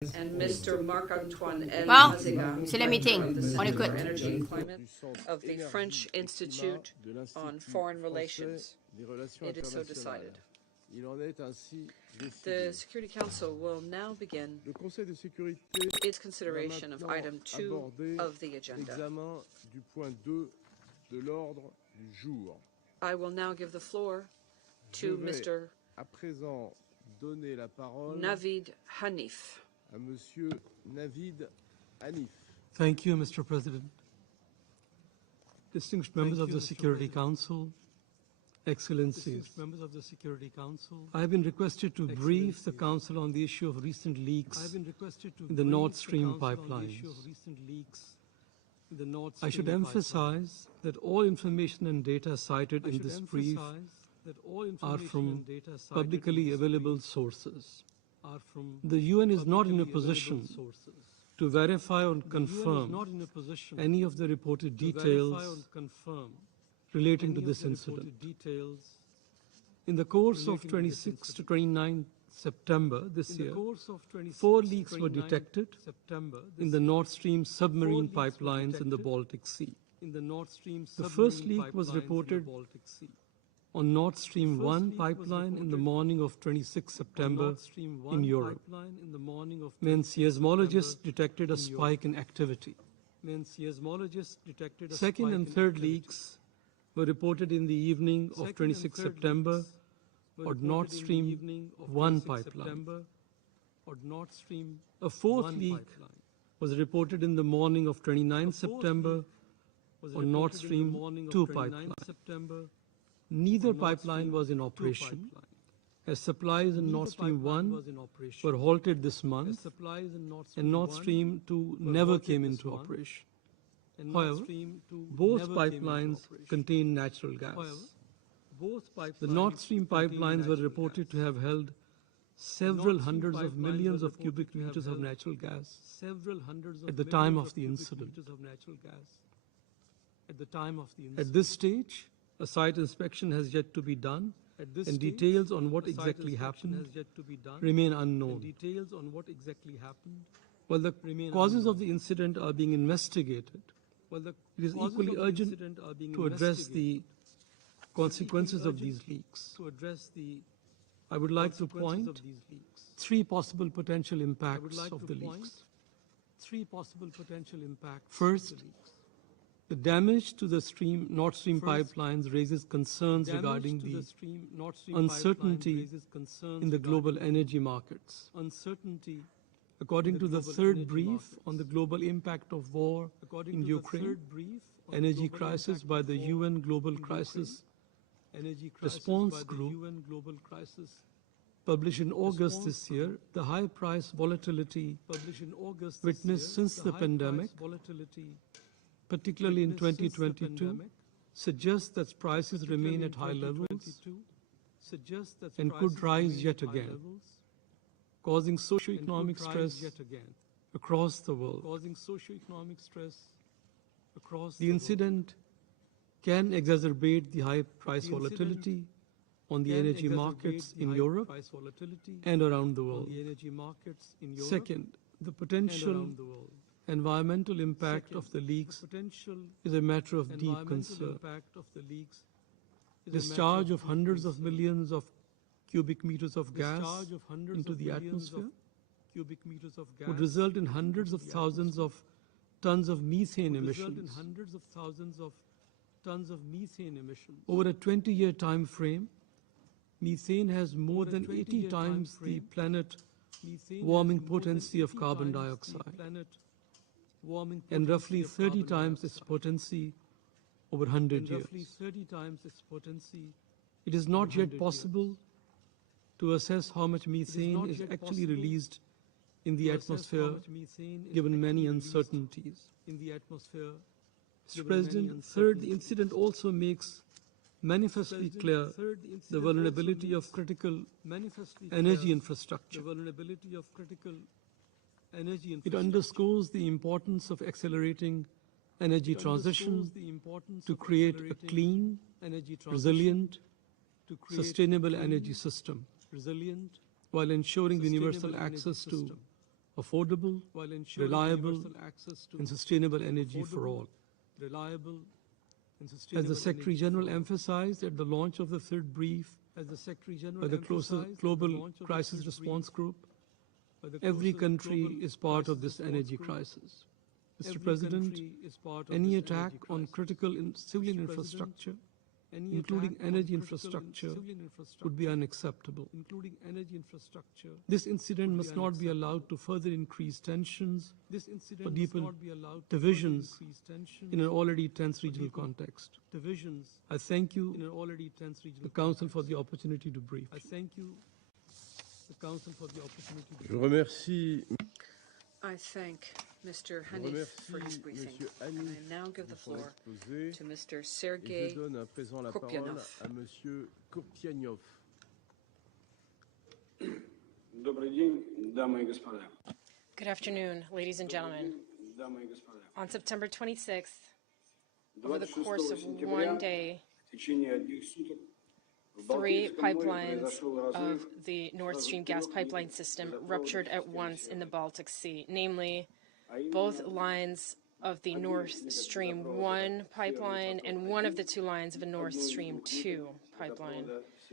And Mr. Marc-Antoine L. Bon, Mazega, c'est le meeting. from the On Center for écoute. Energy and Climate of the French Institute on Foreign Relations. It is so decided. The Security Council will now begin its consideration of item 2 of the agenda. I will now give the floor to Mr. Navid Hanif. Thank you, Mr. President. Distinguished members of the Security Council, Excellencies, I have been requested to brief the Council on the issue of recent leaks in the Nord Stream pipelines. I should emphasize that all information and data cited in this brief are from publicly available sources. The UN is not in a position to verify or confirm any of the reported details relating to this incident. In the course of 26 to 29 September this year, 4 leaks were detected in the Nord Stream submarine pipelines in the Baltic Sea. The first leak was reported on Nord Stream 1 pipeline in the morning of 26 September in Europe, when seismologists detected a spike in activity. Second and third leaks were reported in the evening of 26 September on Nord Stream 1 pipeline. A fourth leak was reported in the morning of 29 September on Nord Stream 2 pipeline. Neither pipeline was in operation, as supplies in Nord Stream 1 were halted this month, and Nord Stream 2 never came into operation. However, both pipelines contain natural gas. The Nord Stream pipelines were reported to have held several hundreds of millions of cubic meters of natural gas at the time of the incident. At this stage, a site inspection has yet to be done, and details on what exactly happened remain unknown. While the causes of the incident are being investigated, it is equally urgent to address the consequences of these leaks. I would like to point 3 possible potential impacts of the leaks. First, the damage to the Nord Stream pipelines raises concerns regarding the uncertainty in the global energy markets. According to the third brief on the global impact of war in Ukraine, energy crisis by the UN Global Crisis Response Group, published in August this year, the high price volatility witnessed since the pandemic, particularly in 2022, suggests that prices remain at high levels and could rise yet again, causing socio-economic stress across the world. The incident can exacerbate the high price volatility on the energy markets in Europe and around the world. Second, the potential environmental impact of the leaks is a matter of deep concern. Discharge of hundreds of millions of cubic meters of gas into the atmosphere would result in hundreds of thousands of tons of methane emissions. Over a 20-year time frame, methane has more than 80 times the planet warming potency of carbon dioxide, and roughly 30 times its potency over 100 years. It is not yet possible to assess how much methane is actually released in the atmosphere, given many uncertainties. Mr. President, third, the incident also makes manifestly clear the vulnerability of critical energy infrastructure. It underscores the importance of accelerating energy transition to create a clean, resilient, sustainable energy system, while ensuring universal access to affordable, reliable, and sustainable energy for all. As the Secretary General emphasized at the launch of the third brief by the Global Crisis Response Group, every country is part of this energy crisis. Mr. President, any attack on critical civilian infrastructure, including energy infrastructure, would be unacceptable. This incident must not be allowed to further increase tensions or deepen divisions in an already tense regional context. I thank you, the Council, for the opportunity to brief. Je remercie. I thank Mr. Hanif for his briefing. And I now give the floor to Mr. Sergei Je donne à présent la parole à Monsieur Kopianov. Good afternoon, ladies and gentlemen. On September 26th, over the course of one day, 3 pipelines of the Nord Stream gas pipeline system ruptured at once in the Baltic Sea, namely both lines of the Nord Stream 1 pipeline and one of the 2 lines of a Nord Stream 2 pipeline.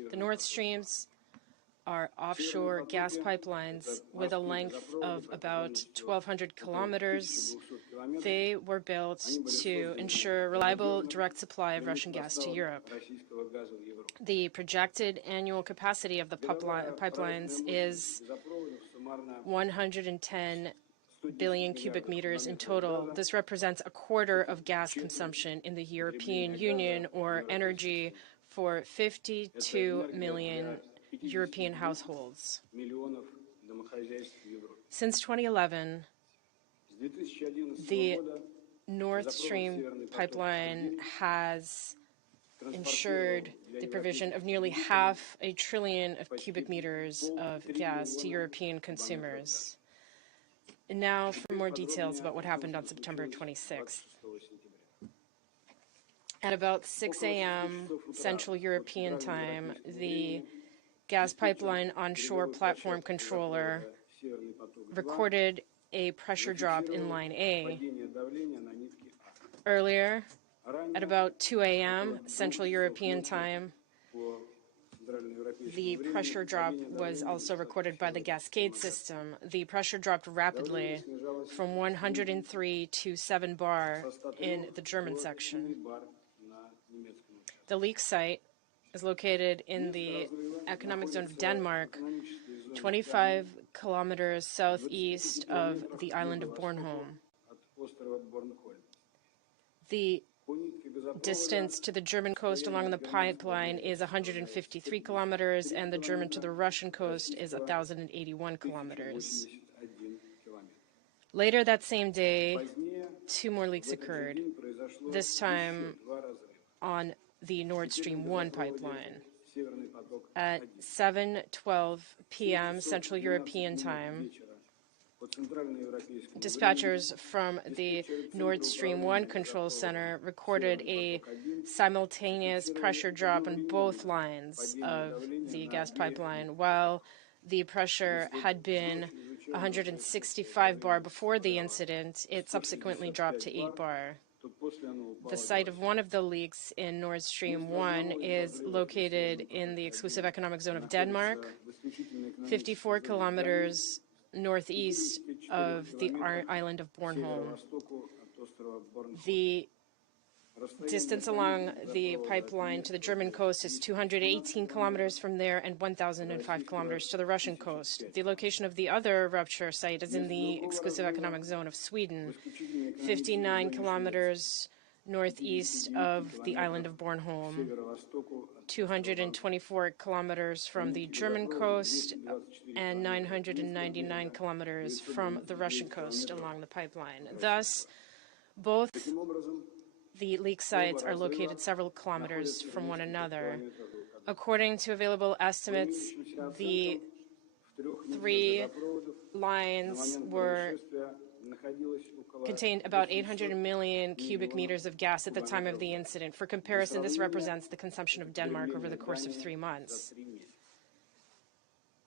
The Nord Streams are offshore gas pipelines with a length of about 1,200 kilometers. They were built to ensure reliable direct supply of Russian gas to Europe. The projected annual capacity of the pipelines is 110 billion cubic meters in total. This represents a quarter of gas consumption in the European Union, or energy for 52 million European households. Since 2011, the Nord Stream pipeline has ensured the provision of nearly 500 billion cubic meters of gas to European consumers. And now for more details about what happened on September 26th. At about 6 a.m. Central European Time, the gas pipeline onshore platform controller recorded a pressure drop in line A. Earlier, at about 2 a.m. Central European Time, the pressure drop was also recorded by the Cascade system. The pressure dropped rapidly from 103 to 7 bar in the German section. The leak site is located in the economic zone of Denmark, 25 kilometers southeast of the island of Bornholm. The distance to the German coast along the pipeline is 153 kilometers, and the German to the Russian coast is 1,081 kilometers. Later that same day, 2 more leaks occurred, this time on the Nord Stream 1 pipeline. At 7:12 p.m. Central European Time, dispatchers from the Nord Stream 1 control center recorded a simultaneous pressure drop on both lines of the gas pipeline. While the pressure had been 165 bar before the incident, it subsequently dropped to 8 bar. The site of one of the leaks in Nord Stream 1 is located in the exclusive economic zone of Denmark, 54 kilometers northeast of the island of Bornholm. The distance along the pipeline to the German coast is 218 kilometers from there and 1,005 kilometers to the Russian coast. The location of the other rupture site is in the exclusive economic zone of Sweden, 59 kilometers northeast of the island of Bornholm, 224 kilometers from the German coast, and 999 kilometers from the Russian coast along the pipeline. Thus, both the leak sites are located several kilometers from one another. According to available estimates, the 3 lines contained about 800 million cubic meters of gas at the time of the incident. For comparison, this represents the consumption of Denmark over the course of 3 months.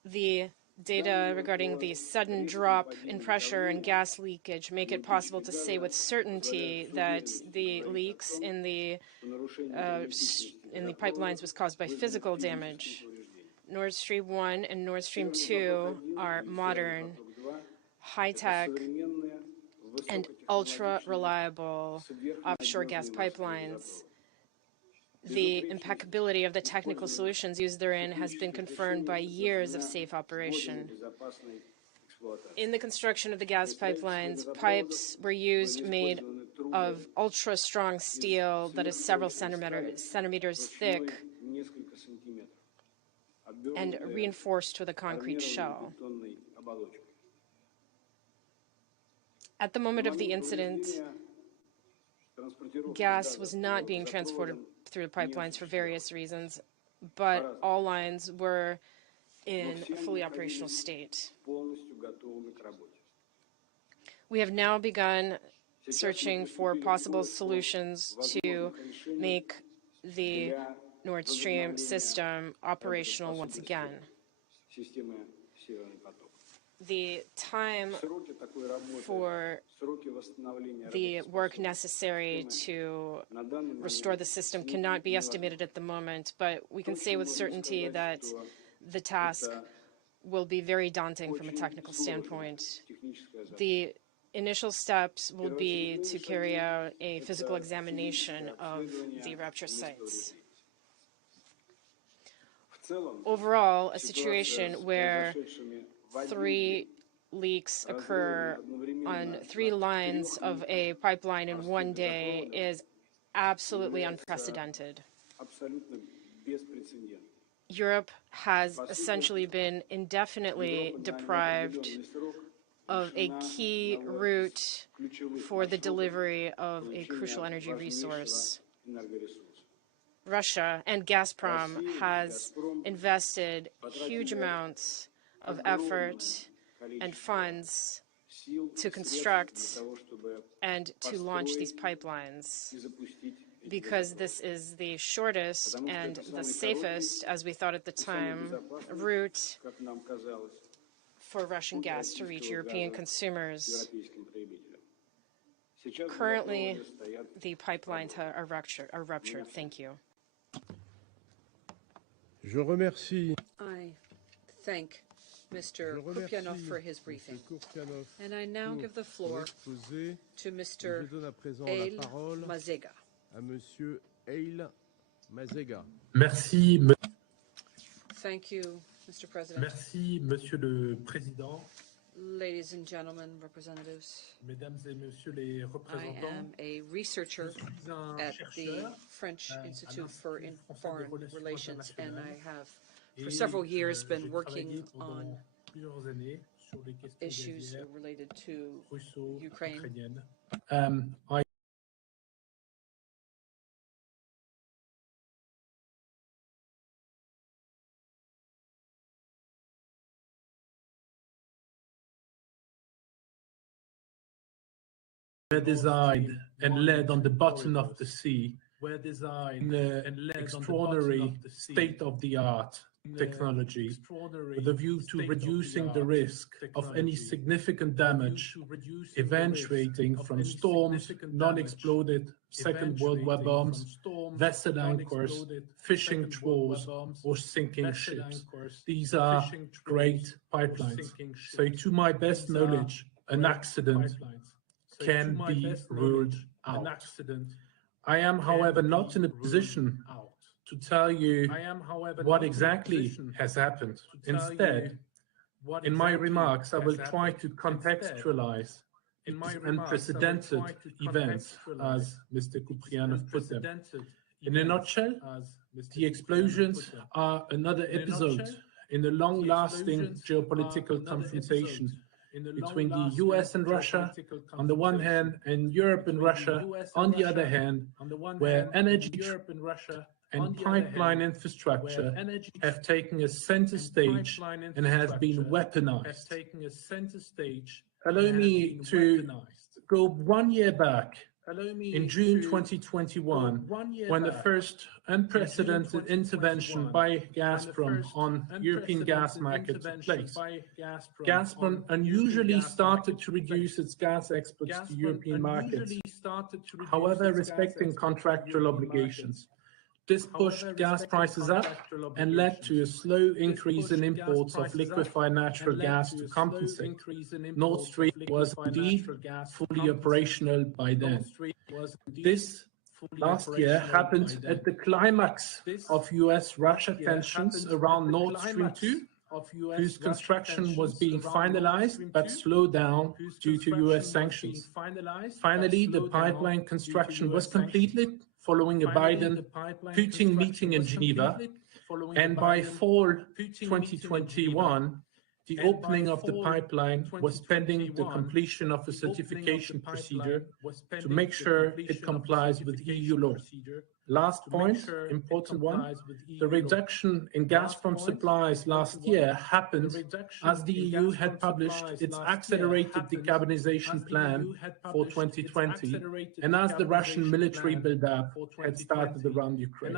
The Data regarding the sudden drop in pressure and gas leakage make it possible to say with certainty that the leaks in the pipelines was caused by physical damage. Nord Stream 1 and Nord Stream 2 are modern, high-tech, and ultra-reliable offshore gas pipelines. The impeccability of the technical solutions used therein has been confirmed by years of safe operation. In the construction of the gas pipelines, pipes were used made of ultra-strong steel that is several centimeters thick and reinforced with a concrete shell. At the moment of the incident, gas was not being transported through the pipelines for various reasons, but all lines were in a fully operational state. We have now begun searching for possible solutions to make the Nord Stream system operational once again. The time for the work necessary to restore the system cannot be estimated at the moment, but we can say with certainty that the task will be very daunting from a technical standpoint. The initial steps will be to carry out a physical examination of the rupture sites. Overall, a situation where 3 leaks occur on 3 lines of a pipeline in one day is absolutely unprecedented. Europe has essentially been indefinitely deprived of a key route for the delivery of a crucial energy resource. Russia and Gazprom has invested huge amounts of effort and funds to construct and to launch these pipelines, because this is the shortest and the safest, as we thought at the time, route for Russian gas to reach European consumers. Currently, the pipelines are ruptured. Thank you. I thank Mr. Kupianov for his briefing. And I now give the floor to Mr. Eil Mazega. Merci. Thank you, Mr. President. Merci, Monsieur le Président. Ladies and gentlemen, representatives, Mesdames et Messieurs les représentants. I am a researcher at the French Institute for Foreign Relations, and I have for several years been working on issues related to Ukraine. Were designed and led on the bottom of the sea, in an extraordinary state-of-the-art technology, with a view to reducing the risk of any significant damage eventuating from storms, non-exploded Second World War bombs, vessel anchors, fishing trawls, or sinking ships. These are great pipelines. So to my best knowledge, an accident can be ruled out. I am, however, not in a position to tell you what exactly has happened. Instead, in my remarks, I will try to contextualize these unprecedented events, as Mr. Kuprianov put them. In a nutshell, the explosions are another episode in a long-lasting geopolitical confrontation between the US and Russia on the one hand, and Europe and Russia on the other hand, where energy and pipeline infrastructure have taken a center stage and have been weaponized. Allow me to go 1 year back in June 2021, when the first unprecedented intervention by Gazprom on European gas market took place. Gazprom unusually started to reduce its gas exports to European markets, however respecting contractual obligations. This pushed gas prices up and led to a slow increase in imports of liquefied natural gas to compensate. Nord Stream was indeed fully operational by then. This last year happened at the climax of US-Russia tensions around Nord Stream 2, whose construction was being finalized but slowed down due to US sanctions. Finally, the pipeline construction was completed following a Biden-Putin meeting in Geneva, and by fall 2021, the opening of the pipeline was pending the completion of a certification procedure to make sure it complies with EU law. Last point, important one, the reduction in Gazprom supplies last year happened as the EU had published its accelerated decarbonization plan for 2020 and as the Russian military buildup had started around Ukraine.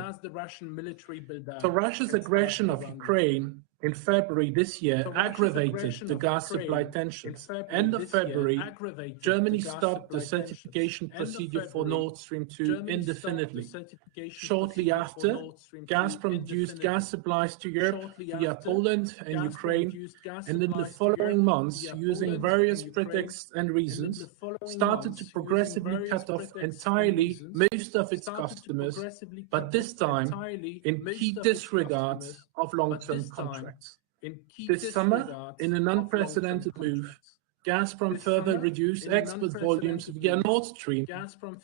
So Russia's aggression of Ukraine in February this year aggravated the gas supply tensions. End of February, Germany stopped the certification procedure for Nord Stream 2 indefinitely. Shortly after, Gazprom reduced gas supplies to Europe via Poland and Ukraine, and in the following months, using various pretexts and reasons, started to progressively cut off entirely most of its customers, but this time in key disregard of long-term contracts. This summer, in an unprecedented move, Gazprom further reduced export volumes via Nord Stream,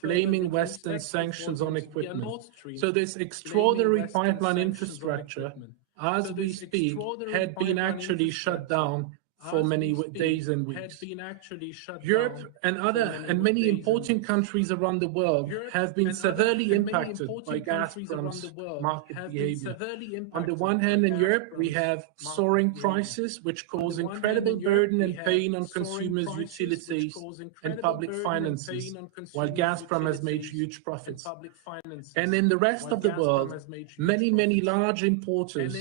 blaming Western sanctions on equipment. So this extraordinary pipeline infrastructure, as we speak, had been actually shut down for many days and weeks. Europe and many important countries around the world have been severely impacted by Gazprom's market behavior. On the one hand, in Europe, we have soaring prices, which cause incredible burden and pain on consumers' utilities and public finances, while Gazprom has made huge profits. And in the rest of the world, many large importers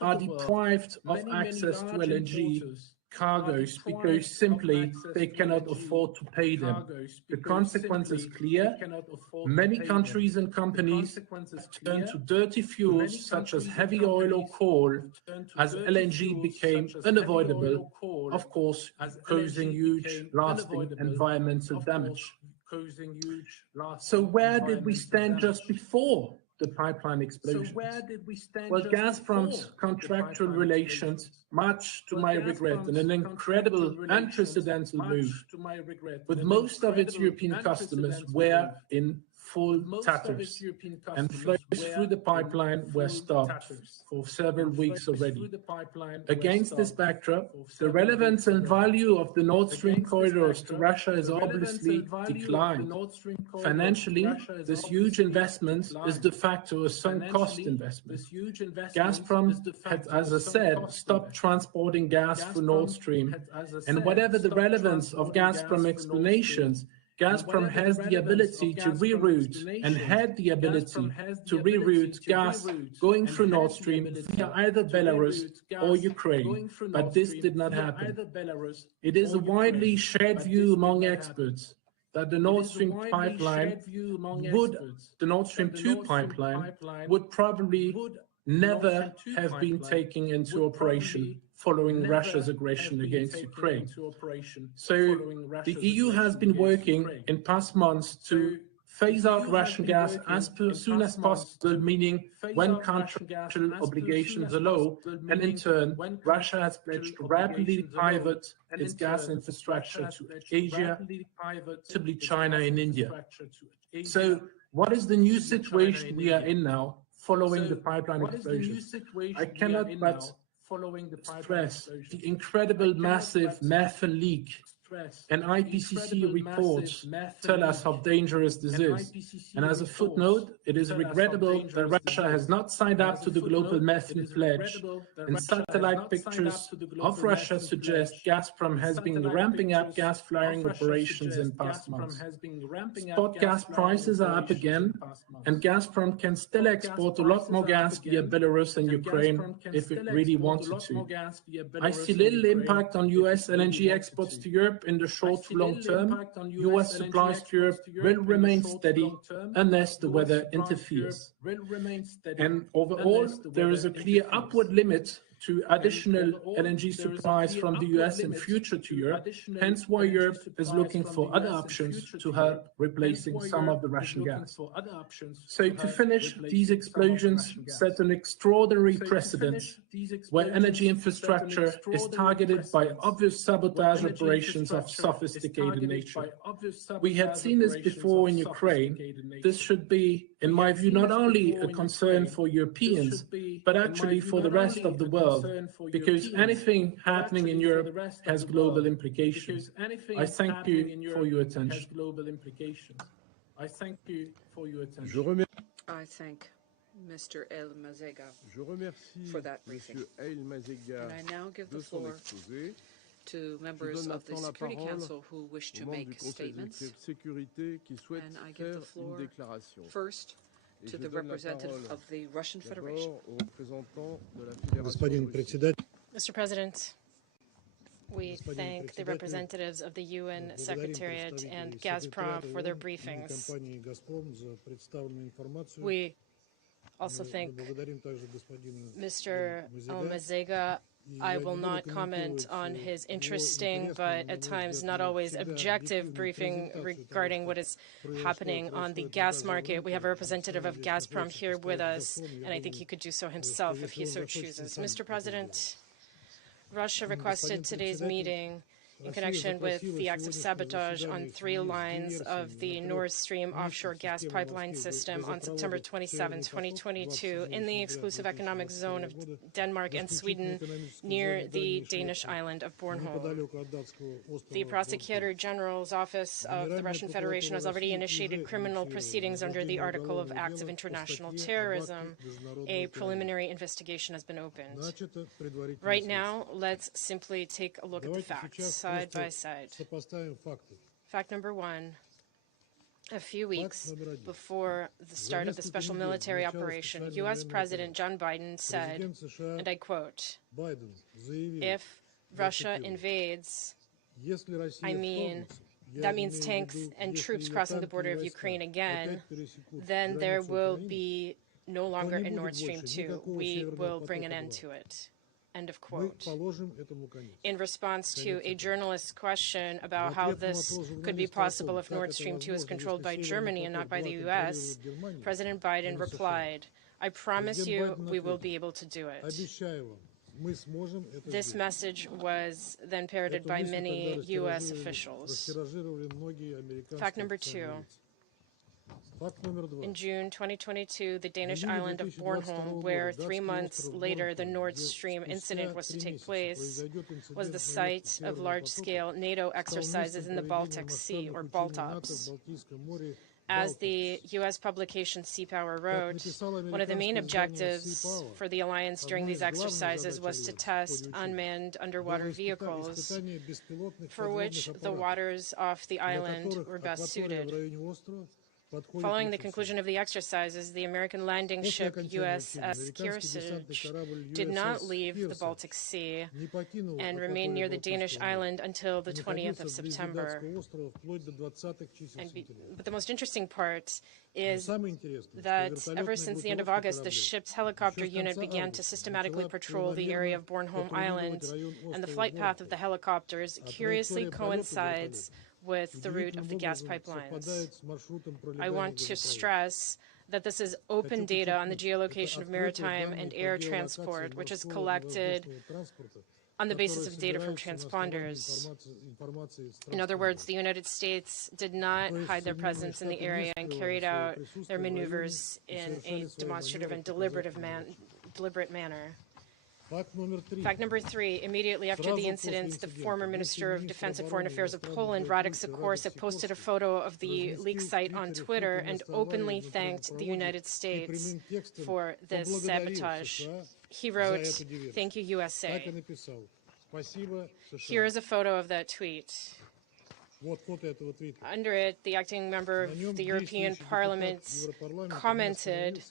are deprived of access to LNG cargoes because simply they cannot afford to pay them. The consequence is clear. Many countries and companies turn to dirty fuels such as heavy oil or coal as LNG became unavoidable, of course, causing huge, lasting environmental damage. So where did we stand just before the pipeline explosion? Well, Gazprom's contractual relations, much to my regret, and an incredible, unprecedented move, with most of its European customers were in full tatters, and flows through the pipeline were stopped for several weeks already. Against this backdrop, the relevance and value of the Nord Stream corridors to Russia has obviously declined. Financially, this huge investment is de facto a sunk cost investment. Gazprom had, as I said, stopped transporting gas through Nord Stream, and whatever the relevance of Gazprom explanations, Gazprom has the ability to reroute and had the ability to reroute gas going through Nord Stream via either Belarus or Ukraine, but this did not happen. It is a widely shared view among experts that the Nord Stream pipeline the Nord Stream 2 pipeline would probably never have been taken into operation following Russia's aggression against Ukraine. So the EU has been working in past months to phase out Russian gas as soon as possible, meaning when contractual obligations allow, and in turn, Russia has pledged to rapidly pivot its gas infrastructure to Asia, possibly China and India. So what is the new situation we are in now following the pipeline explosion? I cannot but stress the incredible massive methane leak And IPCC reports tell us how dangerous this is. And as a footnote, it is regrettable that Russia has not signed up to the global methane pledge, and satellite pictures of Russia suggest Gazprom has been ramping up gas flaring operations in past months. Spot gas prices are up again, and Gazprom can still export a lot more gas via Belarus and Ukraine if it really wanted to. I see little impact on US LNG exports to Europe in the short to long term. US supplies to Europe will remain steady unless the weather interferes. And overall, there is a clear upward limit to additional LNG supplies from the US in future to Europe, hence why Europe is looking for other options to help replacing some of the Russian gas. So to finish, these explosions set an extraordinary precedent where energy infrastructure is targeted by obvious sabotage operations of sophisticated nature. We had seen this before in Ukraine. This should be, in my view, not only a concern for Europeans, but actually for the rest of the world, because anything happening in Europe has global implications. I thank you for your attention. I thank you for your attention. I thank Mr. El-Mazega for that briefing. And I now give the floor to members of the Security Council who wish to make statements. And I give the floor first to the representative of the Russian Federation. Mr. President, we thank the representatives of the UN Secretariat and Gazprom for their briefings. We also thank Mr. El-Mazega. I will not comment on his interesting, but at times not always objective briefing regarding what is happening on the gas market. We have a representative of Gazprom here with us, and I think he could do so himself if he so chooses. Mr. President, Russia requested today's meeting in connection with the acts of sabotage on 3 lines of the Nord Stream offshore gas pipeline system on September 27, 2022, in the exclusive economic zone of Denmark and Sweden near the Danish island of Bornholm. The Prosecutor General's Office of the Russian Federation has already initiated criminal proceedings under the Article of Acts of International Terrorism. A preliminary investigation has been opened. Right now, let's simply take a look at the facts. Side by side. Fact number 1. A few weeks before the start of the special military operation, U.S. President John Biden said, and I quote, "If Russia invades, that means tanks and troops crossing the border of Ukraine again, then there will be no longer a Nord Stream 2. We will bring an end to it." End of quote. In response to a journalist's question about how this could be possible if Nord Stream 2 is controlled by Germany and not by the U.S., President Biden replied, "I promise you we will be able to do it." This message was then parroted by many U.S. officials. Fact number 2. In June 2022, the Danish island of Bornholm, where 3 months later the Nord Stream incident was to take place, was the site of large-scale NATO exercises in the Baltic Sea, or BALTOPS. As the U.S. publication Sea Power wrote, one of the main objectives for the alliance during these exercises was to test unmanned underwater vehicles, for which the waters off the island were best suited. Following the conclusion of the exercises, the American landing ship USS Kearsarge did not leave the Baltic Sea and remained near the Danish island until the 20th of September. But the most interesting part is that ever since the end of August, the ship's helicopter unit began to systematically patrol the area of Bornholm Island, and the flight path of the helicopters curiously coincides with the route of the gas pipelines. I want to stress that this is open data on the geolocation of maritime and air transport, which is collected on the basis of data from transponders. In other words, the United States did not hide their presence in the area and carried out their maneuvers in a demonstrative and deliberate manner. Fact number 3, immediately after the incident, the former Minister of Defense and Foreign Affairs of Poland, Radek Sikorski, posted a photo of the leak site on Twitter and openly thanked the United States for this sabotage. He wrote, "Thank you, USA." Here is a photo of that tweet. Under it, the acting member of the European Parliament commented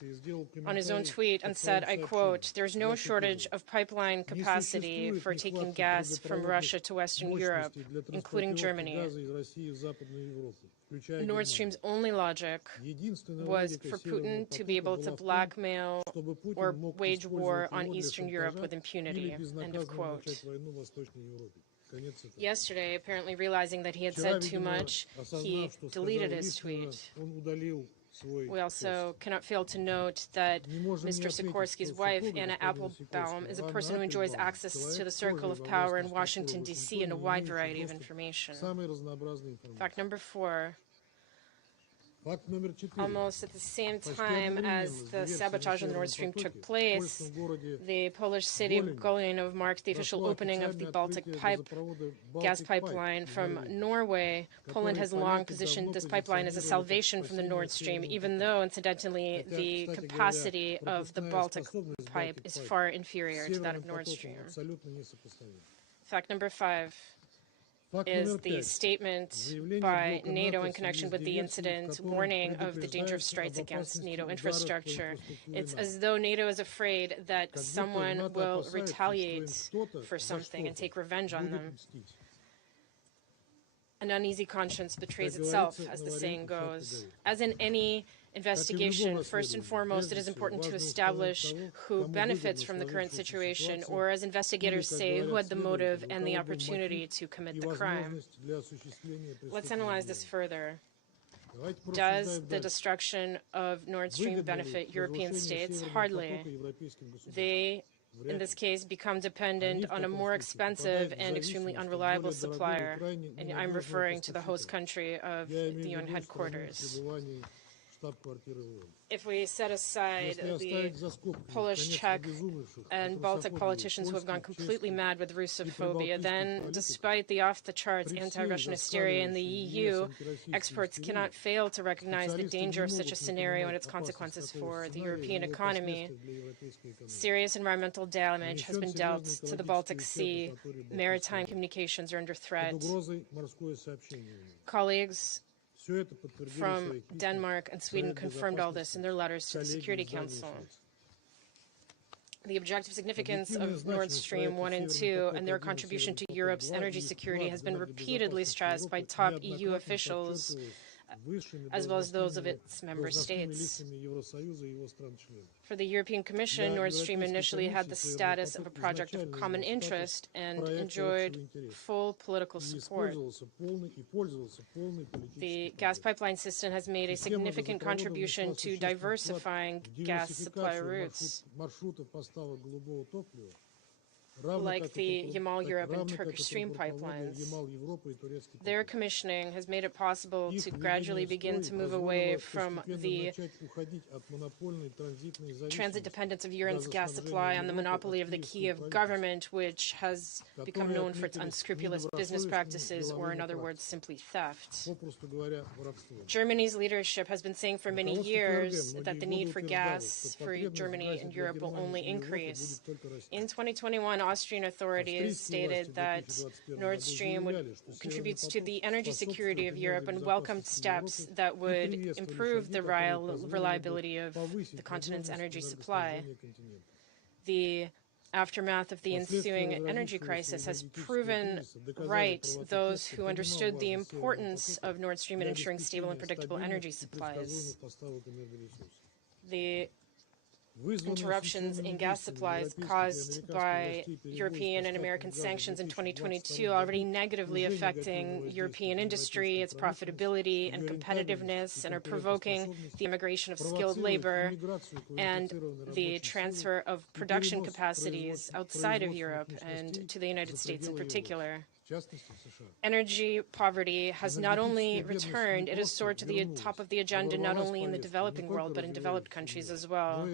on his own tweet and said, I quote, "There's no shortage of pipeline capacity for taking gas from Russia to Western Europe, including Germany." Nord Stream's only logic was for Putin to be able to blackmail or wage war on Eastern Europe with impunity, end of quote. Yesterday, apparently realizing that he had said too much, he deleted his tweet. We also cannot fail to note that Mr. Sikorski's wife, Anna Applebaum, is a person who enjoys access to the circle of power in Washington, D.C. and a wide variety of information. Fact number 4. Almost at the same time as the sabotage on Nord Stream took place, the Polish city of Golinów marked the official opening of the Baltic gas pipeline from Norway. Poland has long positioned this pipeline as a salvation from the Nord Stream, even though, incidentally, the capacity of the Baltic pipe is far inferior to that of Nord Stream. Fact number 5 is the statement by NATO in connection with the incident, warning of the danger of strikes against NATO infrastructure. It's as though NATO is afraid that someone will retaliate for something and take revenge on them. An uneasy conscience betrays itself, as the saying goes. As in any investigation, first and foremost, it is important to establish who benefits from the current situation, or as investigators say, who had the motive and the opportunity to commit the crime. Let's analyze this further. Does the destruction of Nord Stream benefit European states? Hardly. They, in this case, become dependent on a more expensive and extremely unreliable supplier, and I'm referring to the host country of the UN headquarters. If we set aside the Polish, Czech, and Baltic politicians who have gone completely mad with Russophobia, then, despite the off-the-charts anti-Russian hysteria in the EU, experts cannot fail to recognize the danger of such a scenario and its consequences for the European economy. Serious environmental damage has been dealt to the Baltic Sea. Maritime communications are under threat. Colleagues from Denmark and Sweden confirmed all this in their letters to the Security Council. The objective significance of Nord Stream 1 and 2 and their contribution to Europe's energy security has been repeatedly stressed by top EU officials, as well as those of its member states. For the European Commission, Nord Stream initially had the status of a project of common interest and enjoyed full political support. The gas pipeline system has made a significant contribution to diversifying gas supply routes, like the Yamal-Europe and Turkish Stream pipelines. Their commissioning has made it possible to gradually begin to move away from the transit dependence of Europe's gas supply on the monopoly of the Kiev government, which has become known for its unscrupulous business practices, or in other words, simply theft. Germany's leadership has been saying for many years that the need for gas for Germany and Europe will only increase. In 2021, Austrian authorities stated that Nord Stream contributes to the energy security of Europe and welcomed steps that would improve the reliability of the continent's energy supply. The aftermath of the ensuing energy crisis has proven right those who understood the importance of Nord Stream in ensuring stable and predictable energy supplies. The interruptions in gas supplies caused by European and American sanctions in 2022 already negatively affecting European industry, its profitability and competitiveness, and are provoking the immigration of skilled labor and the transfer of production capacities outside of Europe and to the United States in particular. Energy poverty has not only returned, it has soared to the top of the agenda not only in the developing world, but in developed countries as well.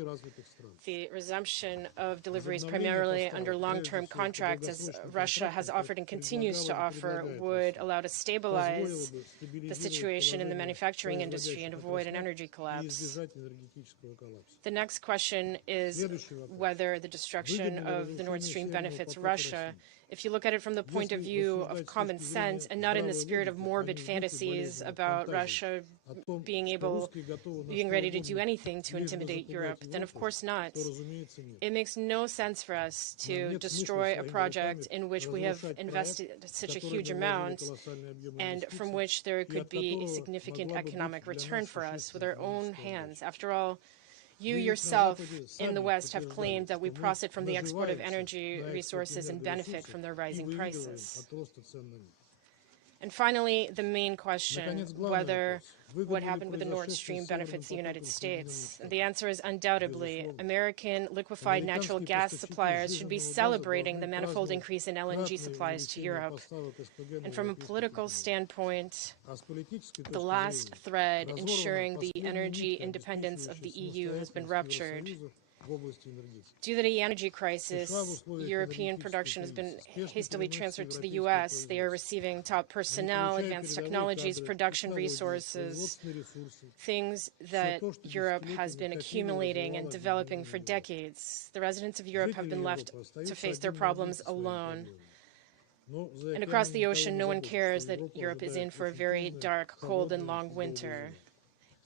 The resumption of deliveries primarily under long-term contracts, as Russia has offered and continues to offer, would allow to stabilize the situation in the manufacturing industry and avoid an energy collapse. The next question is whether the destruction of the Nord Stream benefits Russia. If you look at it from the point of view of common sense and not in the spirit of morbid fantasies about Russia being ready to do anything to intimidate Europe, then of course not. It makes no sense for us to destroy a project in which we have invested such a huge amount and from which there could be a significant economic return for us with our own hands. After all, you yourself in the West have claimed that we profit from the export of energy resources and benefit from their rising prices. And finally, the main question, whether what happened with the Nord Stream benefits the United States. And the answer is undoubtedly. American liquefied natural gas suppliers should be celebrating the manifold increase in LNG supplies to Europe. And from a political standpoint, the last thread ensuring the energy independence of the EU has been ruptured. Due to the energy crisis, European production has been hastily transferred to the U.S. They are receiving top personnel, advanced technologies, production resources, things that Europe has been accumulating and developing for decades. The residents of Europe have been left to face their problems alone. And across the ocean, no one cares that Europe is in for a very dark, cold, and long winter.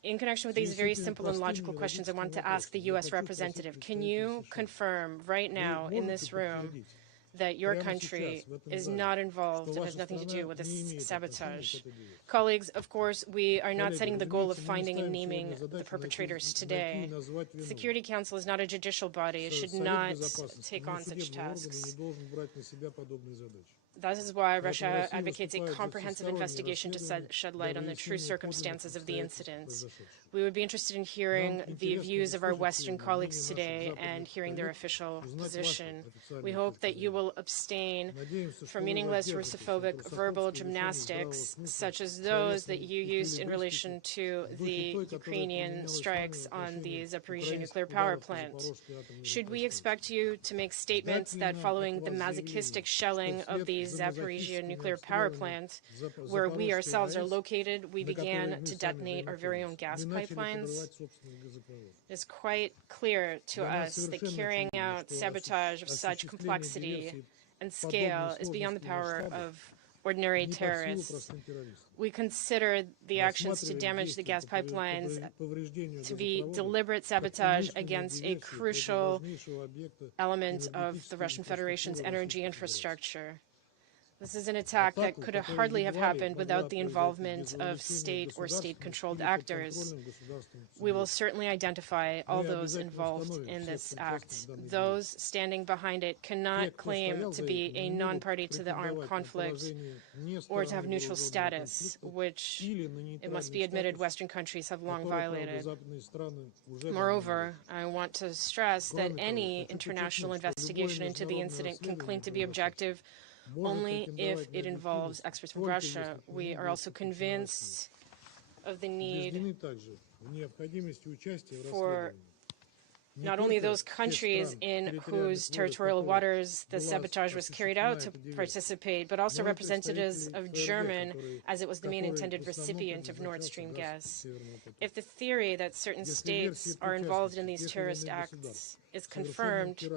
In connection with these very simple and logical questions, I want to ask the U.S. representative, can you confirm right now in this room that your country is not involved and has nothing to do with this sabotage? Colleagues, of course, we are not setting the goal of finding and naming the perpetrators today. The Security Council is not a judicial body. It should not take on such tasks. That is why Russia advocates a comprehensive investigation to shed light on the true circumstances of the incident. We would be interested in hearing the views of our Western colleagues today and hearing their official position. We hope that you will abstain from meaningless Russophobic verbal gymnastics, such as those that you used in relation to the Ukrainian strikes on the Zaporizhzhia nuclear power plant. Should we expect you to make statements that following the masochistic shelling of the Zaporizhzhia nuclear power plant, where we ourselves are located, we began to detonate our very own gas pipelines? It is quite clear to us that carrying out sabotage of such complexity and scale is beyond the power of ordinary terrorists. We consider the actions to damage the gas pipelines to be deliberate sabotage against a crucial element of the Russian Federation's energy infrastructure. This is an attack that could hardly have happened without the involvement of state or state-controlled actors. We will certainly identify all those involved in this act. Those standing behind it cannot claim to be a non-party to the armed conflict or to have neutral status, which, it must be admitted, Western countries have long violated. Moreover, I want to stress that any international investigation into the incident can claim to be objective only if it involves experts from Russia. We are also convinced of the need for not only those countries in whose territorial waters the sabotage was carried out to participate, but also representatives of Germany, as it was the main intended recipient of Nord Stream gas. If the theory that certain states are involved in these terrorist acts is confirmed,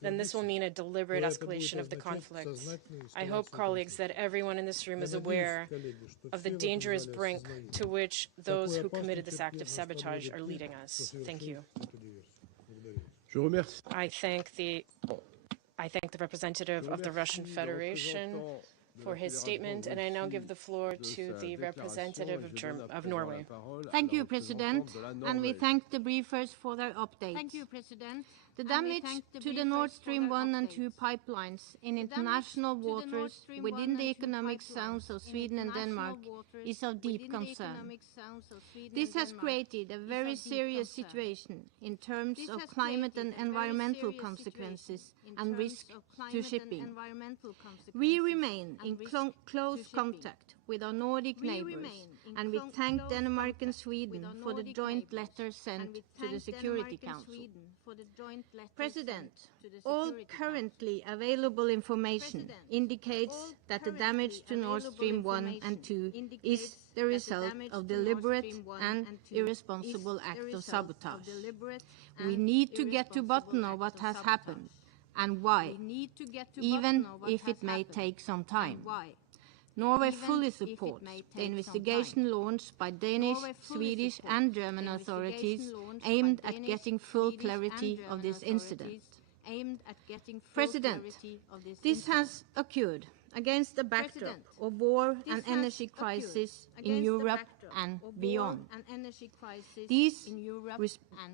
then this will mean a deliberate escalation of the conflict. I hope, colleagues, that everyone in this room is aware of the dangerous brink to which those who committed this act of sabotage are leading us. Thank you. I thank the representative of the Russian Federation for his statement, and I now give the floor to the representative of Norway. Thank you, President, and we thank the briefers for their updates. Thank you, President. The damage to the Nord Stream 1 and 2 pipelines in international waters within the economic zones of Sweden and Denmark is of deep concern. This has created a very serious situation in terms of climate and environmental consequences and risk to shipping. We remain in close contact with our Nordic neighbors, and we thank Denmark and Sweden for the joint letter sent to the Security Council. President, all currently available information indicates that the damage to Nord Stream 1 and 2 is the result of deliberate and irresponsible act of sabotage. We need to get to the bottom of what has happened and why, even if it may take some time. Norway fully supports the investigation launched by Danish, Swedish and German authorities aimed at getting full clarity of this incident. President, this has occurred against the backdrop of war and energy crisis in Europe and beyond.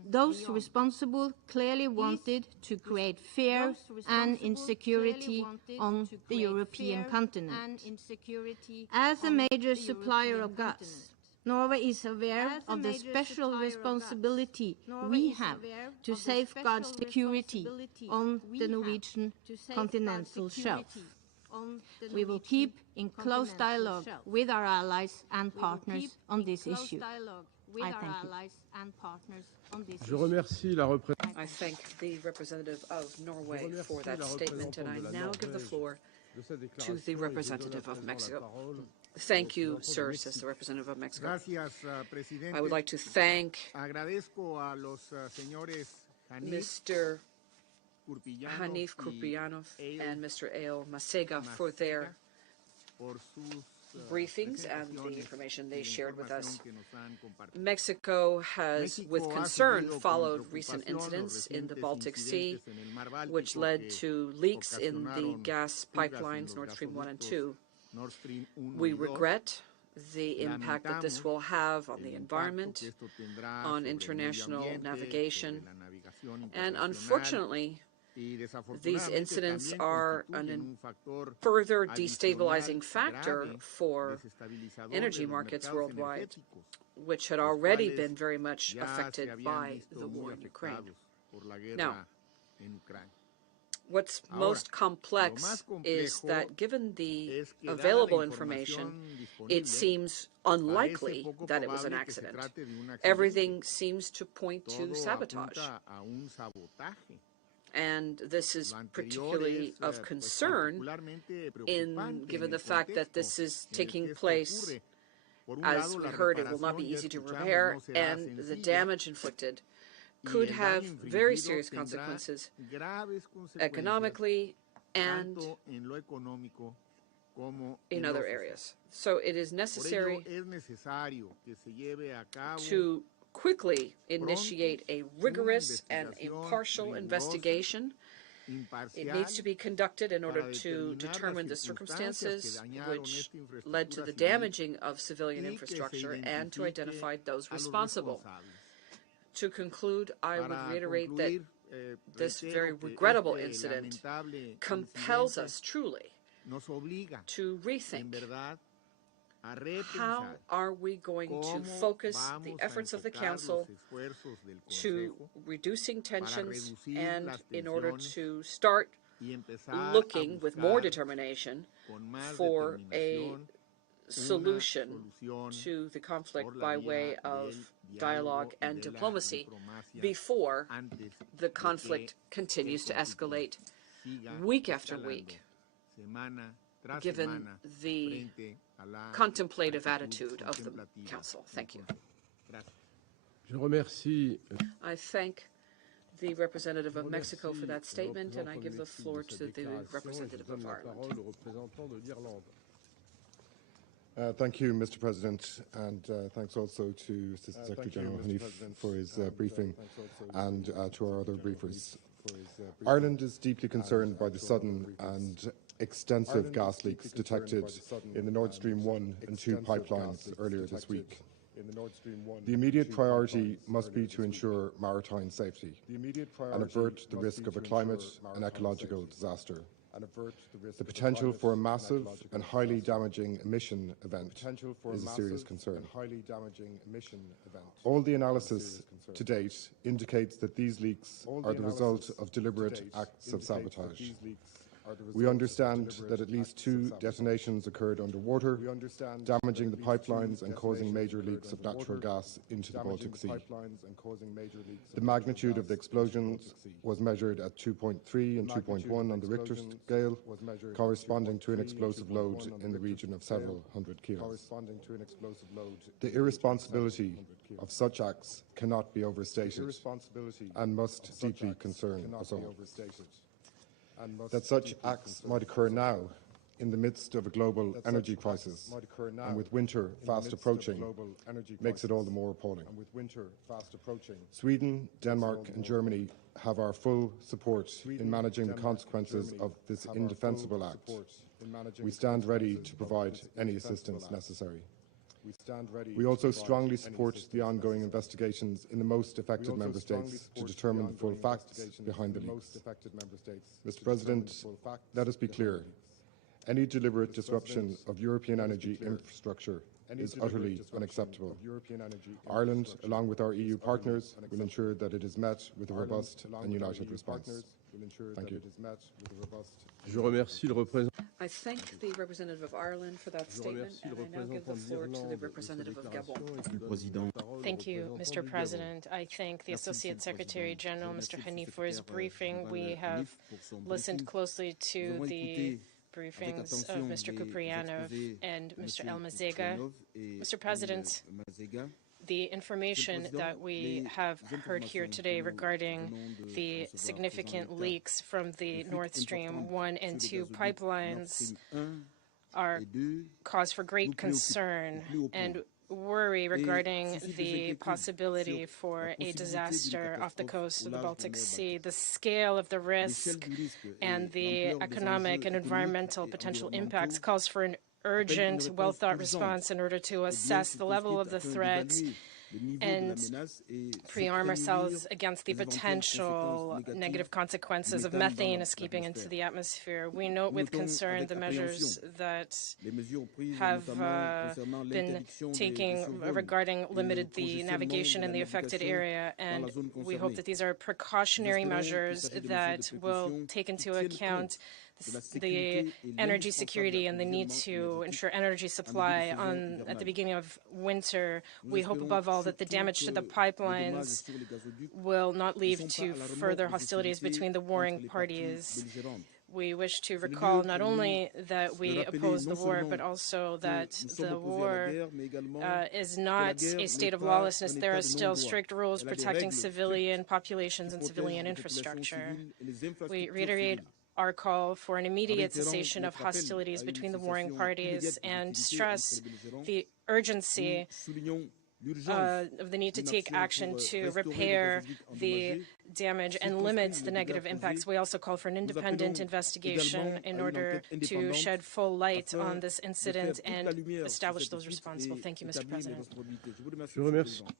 Those responsible clearly wanted to create fear and insecurity on the European continent. As a major supplier of gas, Norway is aware of the special responsibility we have to safeguard security on the Norwegian continental shelf. We will keep in close dialogue with our allies and partners on this issue. I thank you. I thank the representative of Norway for that statement, and I now give the floor to the representative of Mexico. Thank you, sir, says the representative of Mexico. I would like to thank Mr. Hanif Kurpianov and Mr. Eil Masega for their briefings and the information they shared with us. Mexico has, with concern, followed recent incidents in the Baltic Sea, which led to leaks in the gas pipelines, Nord Stream 1 and 2. We regret the impact that this will have on the environment, on international navigation, and unfortunately, these incidents are a further destabilizing factor for energy markets worldwide, which had already been very much affected by the war in Ukraine. Now, what's most complex is that given the available information, it seems unlikely that it was an accident. Everything seems to point to sabotage. And this is particularly of concern given the fact that this is taking place, as we heard, it will not be easy to repair, and the damage inflicted could have very serious consequences economically and in other areas. So it is necessary to quickly initiate a rigorous and impartial investigation. It needs to be conducted in order to determine the circumstances which led to the damaging of civilian infrastructure and to identify those responsible. To conclude, I would reiterate that this very regrettable incident compels us truly to rethink how are we going to focus the efforts of the Council to reducing tensions and in order to start looking with more determination for a solution to the conflict by way of dialogue and diplomacy before the conflict continues to escalate week after week, given the contemplative attitude of the Council. Thank you. I thank the representative of Mexico for that statement, and I give the floor to the representative of Ireland. Thank you, Mr. President, and thanks also to Assistant Secretary General Hanif for his briefing and to our other briefers. Ireland is deeply concerned by the sudden and extensive gas leaks detected in the Nord Stream 1 and 2 pipelines earlier this week. The immediate priority must be to ensure maritime safety and avert the risk of a climate and ecological disaster. The potential for a massive and highly damaging emission event is a serious concern. All the analysis to date indicates that these leaks are the result of deliberate acts of sabotage. We understand that at least 2 detonations occurred underwater, damaging the pipelines and causing major leaks of natural gas into the Baltic Sea. The magnitude of the explosions was measured at 2.3 and 2.1 on the Richter scale, corresponding to an explosive load in the region of several hundred kilos. The irresponsibility of such acts cannot be overstated and must deeply concern us all. That such acts might occur now, in the midst of a global energy crisis, and with winter fast approaching, makes it all the more appalling. Sweden, Denmark and Germany have our full support in managing the consequences of this indefensible act. We stand ready to provide any assistance necessary. We also strongly support the ongoing investigations in the most affected member states to determine the full facts behind the leaks. Mr. President, let us be clear. Any deliberate disruption of European energy infrastructure is utterly unacceptable. Ireland, along with our EU partners, will ensure that it is met with a robust and united response. Thank you. I thank the representative of Ireland for that statement, and I now give the floor to the representative of Gabon. Thank you, Mr. President. I thank the Associate Secretary General, Mr. Hani, for his briefing. We have listened closely to the briefings of Mr. Kupriyanov and Mr. Elmazega. Mr. President, the information that we have heard here today regarding the significant leaks from the Nord Stream 1 and 2 pipelines are cause for great concern and worry regarding the possibility for a disaster off the coast of the Baltic Sea. The scale of the risk and the economic and environmental potential impacts calls for an urgent, well-thought response in order to assess the level of the threat and pre-arm ourselves against the potential negative consequences of methane escaping into the atmosphere. We note with concern the measures that have been taken regarding limited the navigation in the affected area, and we hope that these are precautionary measures that will take into account the energy security and the need to ensure energy supply at the beginning of winter. We hope above all that the damage to the pipelines will not lead to further hostilities between the warring parties. We wish to recall not only that we oppose the war, but also that the war is not a state of lawlessness. There are still strict rules protecting civilian populations and civilian infrastructure. We reiterate our call for an immediate cessation of hostilities between the warring parties and stress the urgency of the need to take action to repair the damage and limit the negative impacts. We also call for an independent investigation in order to shed full light on this incident and establish those responsible. Thank you, Mr. President.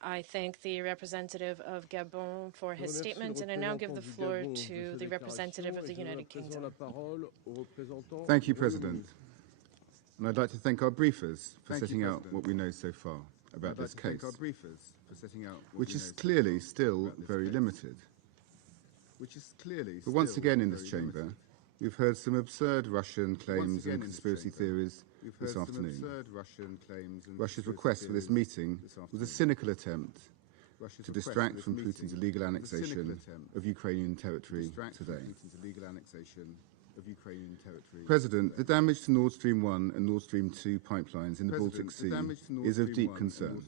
I thank the representative of Gabon for his statement, and I now give the floor to the representative of the United Kingdom. Thank you, President. And I'd like to thank our briefers for setting out what we know so far about this case, which is clearly still very limited. But once again in this chamber, we've heard some absurd Russian claims and conspiracy theories this afternoon. Russia's request for this meeting was a cynical attempt to distract from Putin's illegal annexation of Ukrainian territory today. President, the damage to Nord Stream 1 and Nord Stream 2 pipelines in the Baltic Sea is of deep concern.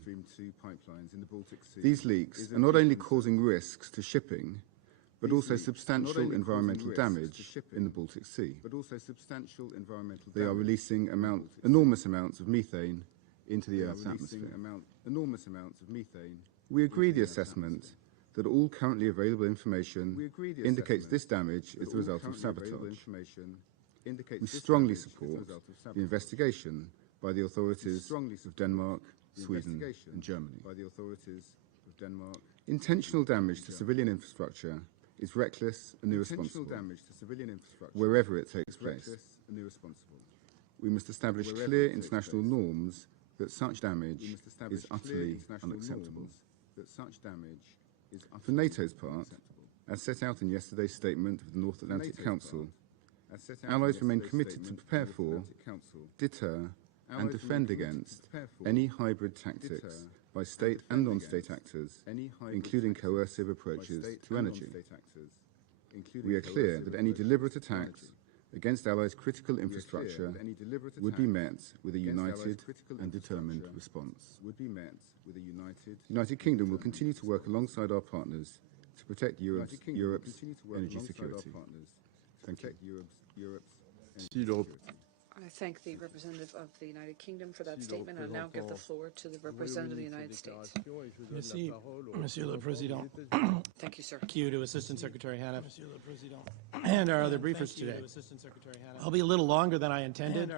These leaks are not only causing risks to shipping, but also substantial environmental damage in the Baltic Sea. They are releasing enormous amounts of methane into the Earth's atmosphere. We agree the assessment that all currently available information indicates this damage is the result of sabotage. We strongly support the investigation by the authorities of Denmark, Sweden, and Germany. By the authorities of Denmark. Intentional damage to civilian infrastructure is reckless and irresponsible wherever it takes place. We must establish clear international norms that such damage is utterly unacceptable. For NATO's part, as set out in yesterday's statement of the North Atlantic Council, allies remain committed to prepare for, deter, and defend against any hybrid tactics by state and non-state actors, including coercive approaches to energy. We are clear that any deliberate attacks against allies' critical infrastructure would be met with a united and determined response. The United Kingdom will continue to work alongside our partners to protect Europe's energy security. Thank you. I thank the representative of the United Kingdom for that statement. I now give the floor to the representative of the United States. Merci, Monsieur le Président. Thank you, sir. Thank you to Assistant Secretary Hannah and our other briefers today. I'll be a little longer than I intended,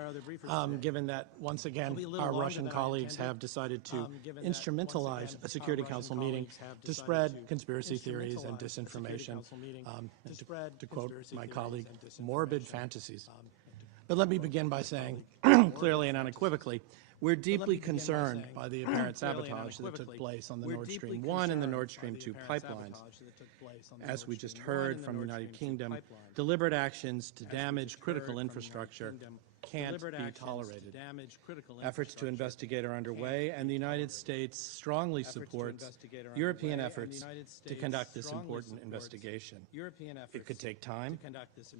given that, once again, our Russian colleagues have decided to instrumentalize a Security Council meeting to spread conspiracy theories and disinformation, and to quote my colleague, morbid fantasies. But let me begin by saying, clearly and unequivocally, we're deeply concerned by the apparent sabotage that took place on the Nord Stream 1 and the Nord Stream 2 pipelines. As we just heard from the United Kingdom, deliberate actions to damage critical infrastructure can't be tolerated. Efforts to investigate are underway, and the United States strongly supports European efforts to conduct this important investigation. It could take time,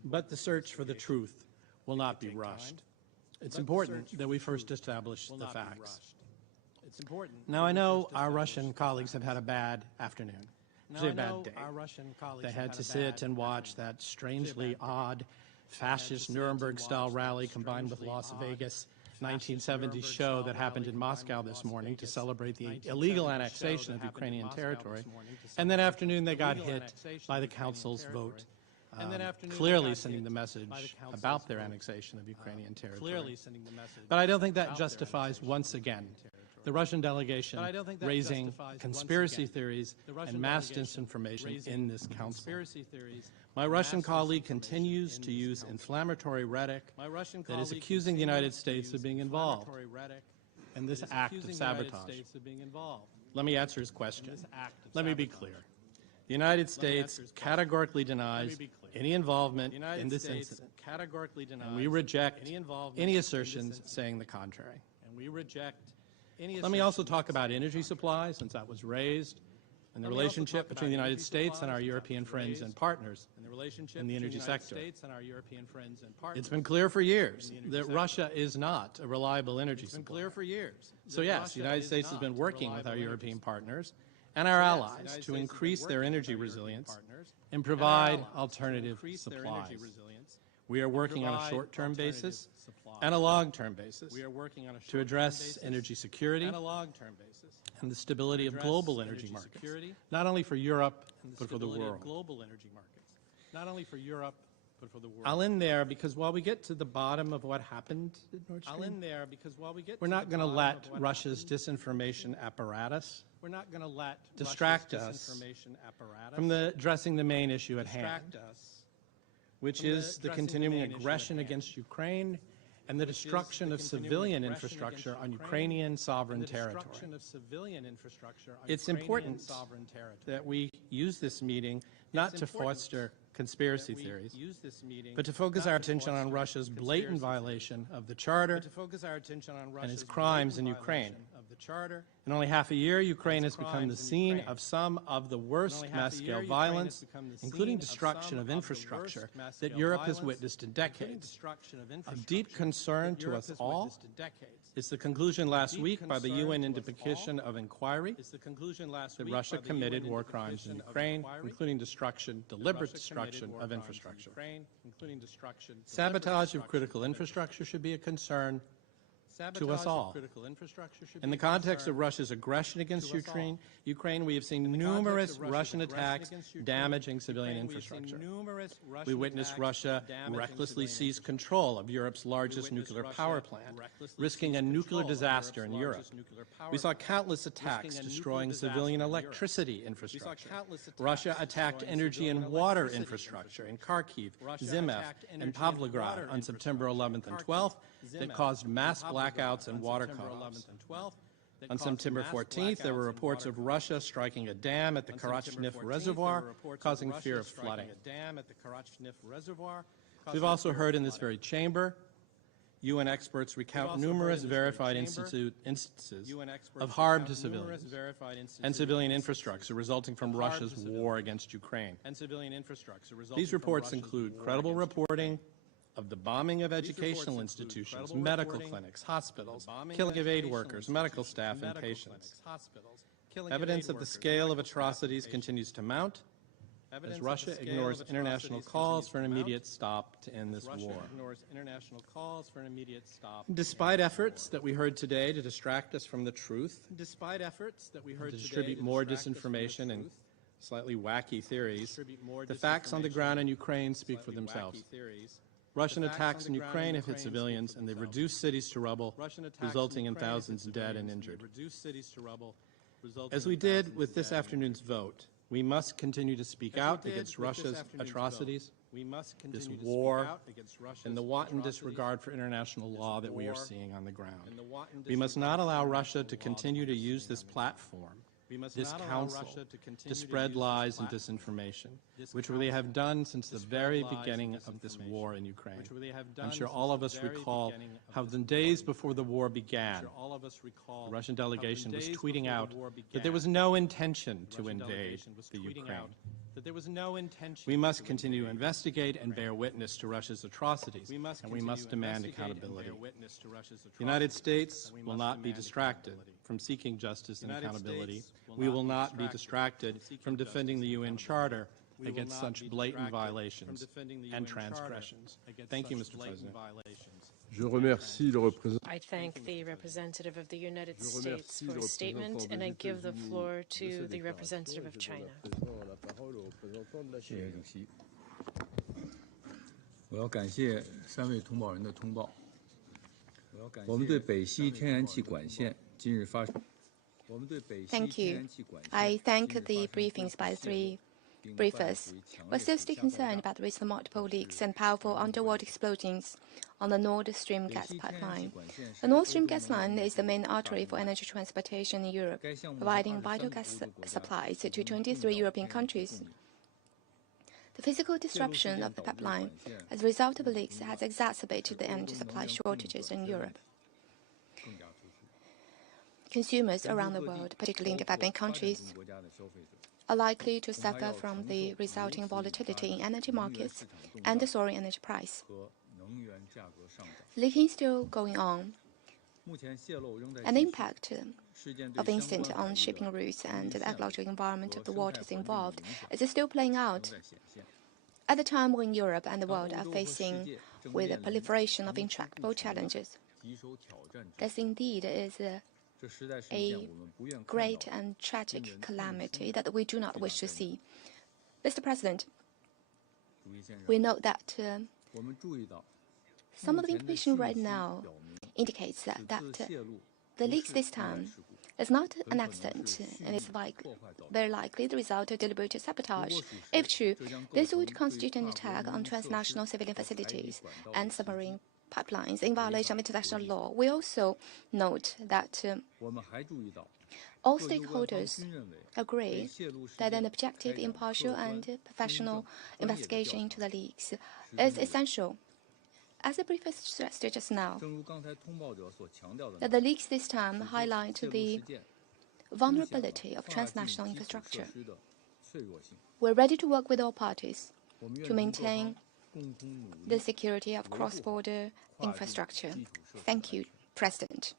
but the search for the truth will not be rushed. It's important that we first establish the facts. Now, I know our Russian colleagues have had a bad afternoon, a bad day. They had to sit and watch that strangely odd fascist Nuremberg-style rally combined with Las Vegas 1970s show that happened in Moscow this morning to celebrate the illegal annexation of Ukrainian territory. And that afternoon they got hit by the Council's vote, clearly sending the message about their annexation of Ukrainian territory. But I don't think that justifies, once again, the Russian delegation raising conspiracy theories and mass disinformation in this Council. My Russian colleague continues to use inflammatory rhetoric that is accusing the United States of being involved in this act of sabotage. Let me answer his question. Let me be clear. The United States categorically denies any involvement in this incident, and we reject any assertions saying the contrary. Let me also talk about energy supply, since that was raised, and the relationship between the United States and our European friends and partners in the energy sector. It's been clear for years that Russia is not a reliable energy supplier. So yes, the United States has been working with our European partners and our allies to increase their energy resilience and provide alternative supplies. We are working on a short-term basis and a long-term basis to address energy security and the stability of global energy markets, not only for Europe, but for the world. I'll end there because while we get to the bottom of what happened at Nord Stream, we're not going to let Russia's disinformation apparatus distract us from addressing the main issue at hand, which is the continuing aggression against Ukraine and the destruction of civilian infrastructure on Ukrainian sovereign territory. It's important that we use this meeting not to foster conspiracy theories, but to focus our attention on Russia's blatant violation of the Charter and its crimes in Ukraine. In only half a year, Ukraine has become the scene of some of the worst mass-scale violence, including destruction of infrastructure, that Europe has witnessed in decades. Of deep concern to us all is the conclusion last week by the UN Commission of Inquiry that Russia committed war crimes in Ukraine, including deliberate destruction of infrastructure. Sabotage of critical infrastructure should be a concern to us all. In the context of Russia's aggression against Ukraine, we have seen numerous Russian attacks damaging civilian infrastructure. We witnessed Russia recklessly seize control of Europe's largest nuclear power plant, risking a nuclear disaster in Europe. We saw countless attacks destroying civilian electricity infrastructure. Russia attacked energy and water infrastructure in Kharkiv, Zimev, and Pavlograd on September 11th and 12th that caused mass blackouts and water cutoffs. On September 14th, there were reports of Russia striking a dam at the Karachnev Reservoir, causing fear of flooding. We've also heard in this very chamber UN experts recount numerous verified instances of harm to civilians and civilian infrastructure resulting from Russia's war against Ukraine. These reports include credible reporting of the bombing of educational institutions, medical clinics, hospitals, killing of aid workers, medical staff, and patients. Evidence of the scale of atrocities continues to mount as Russia ignores international calls for an immediate stop to end this war. Despite efforts that we heard today to distract us from the truth, to distribute more disinformation and slightly wacky theories, the facts on the ground in Ukraine speak for themselves. Russian attacks in Ukraine have hit civilians, and they've reduced cities to rubble, resulting in thousands dead and injured. As we did with this afternoon's vote, we must continue to speak out against Russia's atrocities, this war, and the wanton disregard for international law that we are seeing on the ground. We must not allow Russia to continue to use this platform, this council, to spread lies and disinformation, which they have done since the very beginning of this war in Ukraine. I'm sure all of us recall how the days before the war began, the Russian delegation was tweeting out that there was no intention to invade the Ukraine. We must continue to investigate and bear witness to Russia's atrocities, and we must demand accountability. The United States will not be distracted from seeking justice and accountability. We will not be distracted from defending the UN Charter against such blatant violations and transgressions. Thank you, Mr. President. I thank the representative of the United States for his statement, and I give the floor to the representative of China. 我要感谢3位同保人的通报。我们对北溪天然气管线今日发生。 Thank you. I thank the briefings by the three briefers. We're still concerned about the recent multiple leaks and powerful underwater explosions on the Nord Stream gas pipeline. The Nord Stream gas line is the main artery for energy transportation in Europe, providing vital gas supplies to 23 European countries. The physical disruption of the pipeline as a result of the leaks has exacerbated the energy supply shortages in Europe. Consumers around the world, particularly in developing countries, are likely to suffer from the resulting volatility in energy markets and the soaring energy price. Leaking is still going on. An impact of incident on shipping routes and the ecological environment of the waters involved is still playing out. At a time when Europe and the world are facing with the proliferation of intractable challenges, this indeed is a great and tragic calamity that we do not wish to see. Mr. President, we note that some of the information right now indicates that the leaks this time is not an accident, and it's very likely the result of deliberate sabotage. If true, this would constitute an attack on transnational civilian facilities and submarine pipelines in violation of international law. We also note that all stakeholders agree that an objective, impartial, and professional investigation into the leaks is essential. As the brief stressed just now, that the leaks this time highlight the vulnerability of transnational infrastructure. We're ready to work with all parties to maintain the security of cross-border infrastructure. Thank you, President.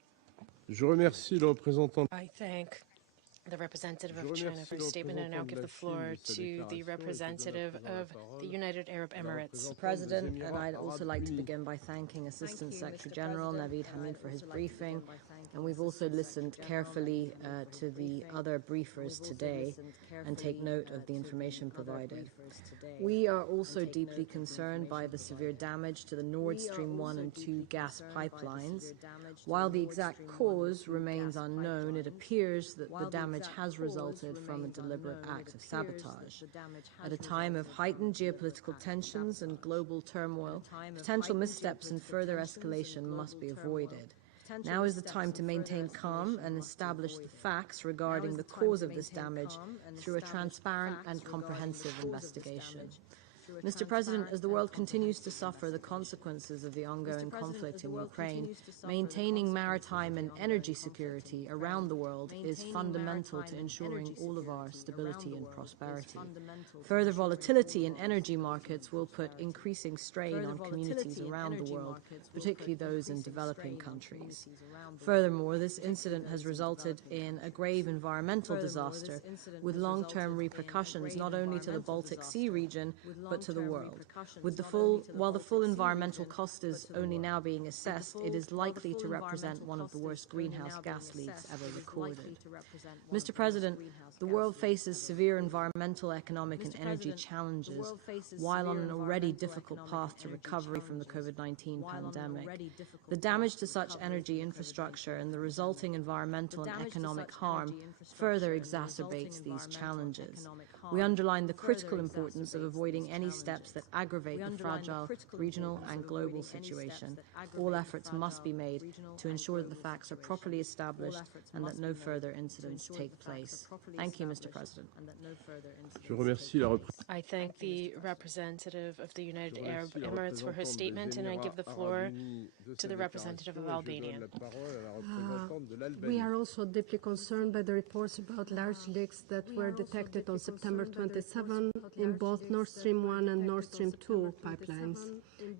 Je remercie le représentant. I thank the representative of China for his statement, and I now give the floor to the representative of the United Arab Emirates. President, and I'd also like to begin by thanking Assistant Secretary General Naveed Hamid for his briefing, and we've also listened carefully to the other briefers today and take note of the information provided. We are also deeply concerned by the severe damage to the Nord Stream 1 and 2 gas pipelines. While the exact cause remains unknown, it appears that the damage has resulted from a deliberate act of sabotage. At a time of heightened geopolitical tensions and global turmoil, potential missteps and further escalation must be avoided. Now is the time to maintain calm and establish the facts regarding the cause of this damage through a transparent and comprehensive investigation. Mr. President, as the world continues to suffer the consequences of the ongoing conflict in Ukraine, maintaining maritime and energy security around the world is fundamental to ensuring all of our stability and prosperity. Further volatility in energy markets will put increasing strain on communities around the world, particularly those in developing countries. Furthermore, this incident has resulted in a grave environmental disaster with long-term repercussions not only to the Baltic Sea region, but to the world. While the full environmental cost is only now being assessed, it is likely to represent one of the worst greenhouse gas leaks ever recorded. Mr. President, the world faces severe environmental, economic and energy challenges while on an already difficult path to recovery from the COVID-19 pandemic. The damage to such energy infrastructure and the resulting environmental and economic harm further exacerbates these challenges. We underline the critical importance of avoiding any steps that aggravate the fragile regional and global situation. All efforts must be made to ensure that the facts are properly established and that no further incidents take place. Thank you, Mr. President. I thank the representative of the United Arab Emirates for her statement, and I give the floor to the representative of Albania. We are also deeply concerned by the reports about large leaks that were detected on September 27 in both Nord Stream 1 and Nord Stream 2 pipelines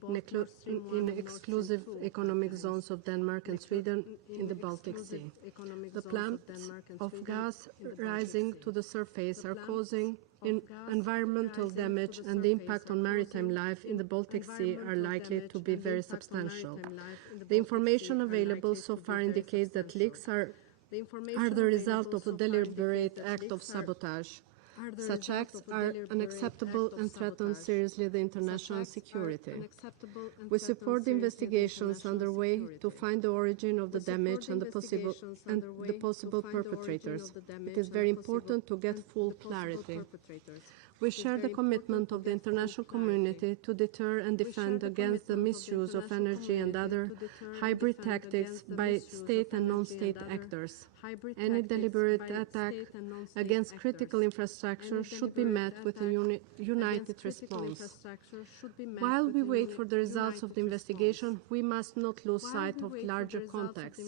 in exclusive economic zones of Denmark and Sweden in the Baltic Sea. The plumps of gas rising to the surface are causing environmental damage, and the impact on maritime life in the Baltic Sea are likely to be very substantial. The information available so far indicates that leaks are the result of a deliberate act of sabotage. Such acts are unacceptable and threaten seriously the international security. We support the investigations underway to find the origin of the damage and the possible perpetrators. It is very important to get full clarity. We share the commitment of the international community to deter and defend against the misuse of energy and other hybrid tactics by state and non-state actors. Any deliberate attack against critical infrastructure should be met with a united response. While we wait for the results of the investigation, we must not lose sight of the larger context.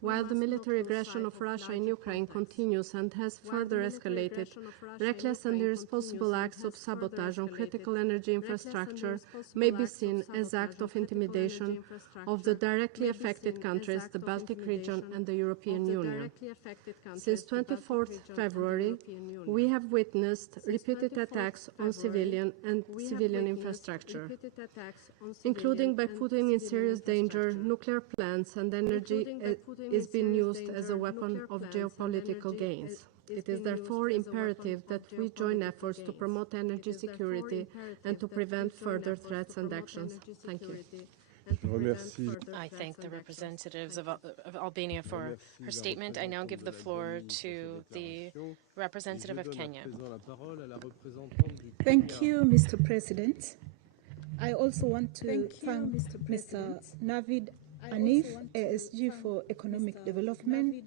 While the military aggression of Russia in Ukraine continues and has further escalated, reckless and irresponsible acts of sabotage on critical energy infrastructure may be seen as acts of intimidation of the directly affected countries, the Baltic region and the European Union. Since 24 February, we have witnessed repeated attacks on civilian infrastructure, including by putting in serious danger nuclear plants, and energy is being used as a weapon of geopolitical gains. It is therefore imperative that we join efforts to promote energy security and to prevent further threats and actions. Thank you. I thank the representatives of Albania for her statement. I now give the floor to the representative of Kenya. Thank you, Mr. President. I also want to thank Mr. Naveed Hamid, ASG for Economic Development,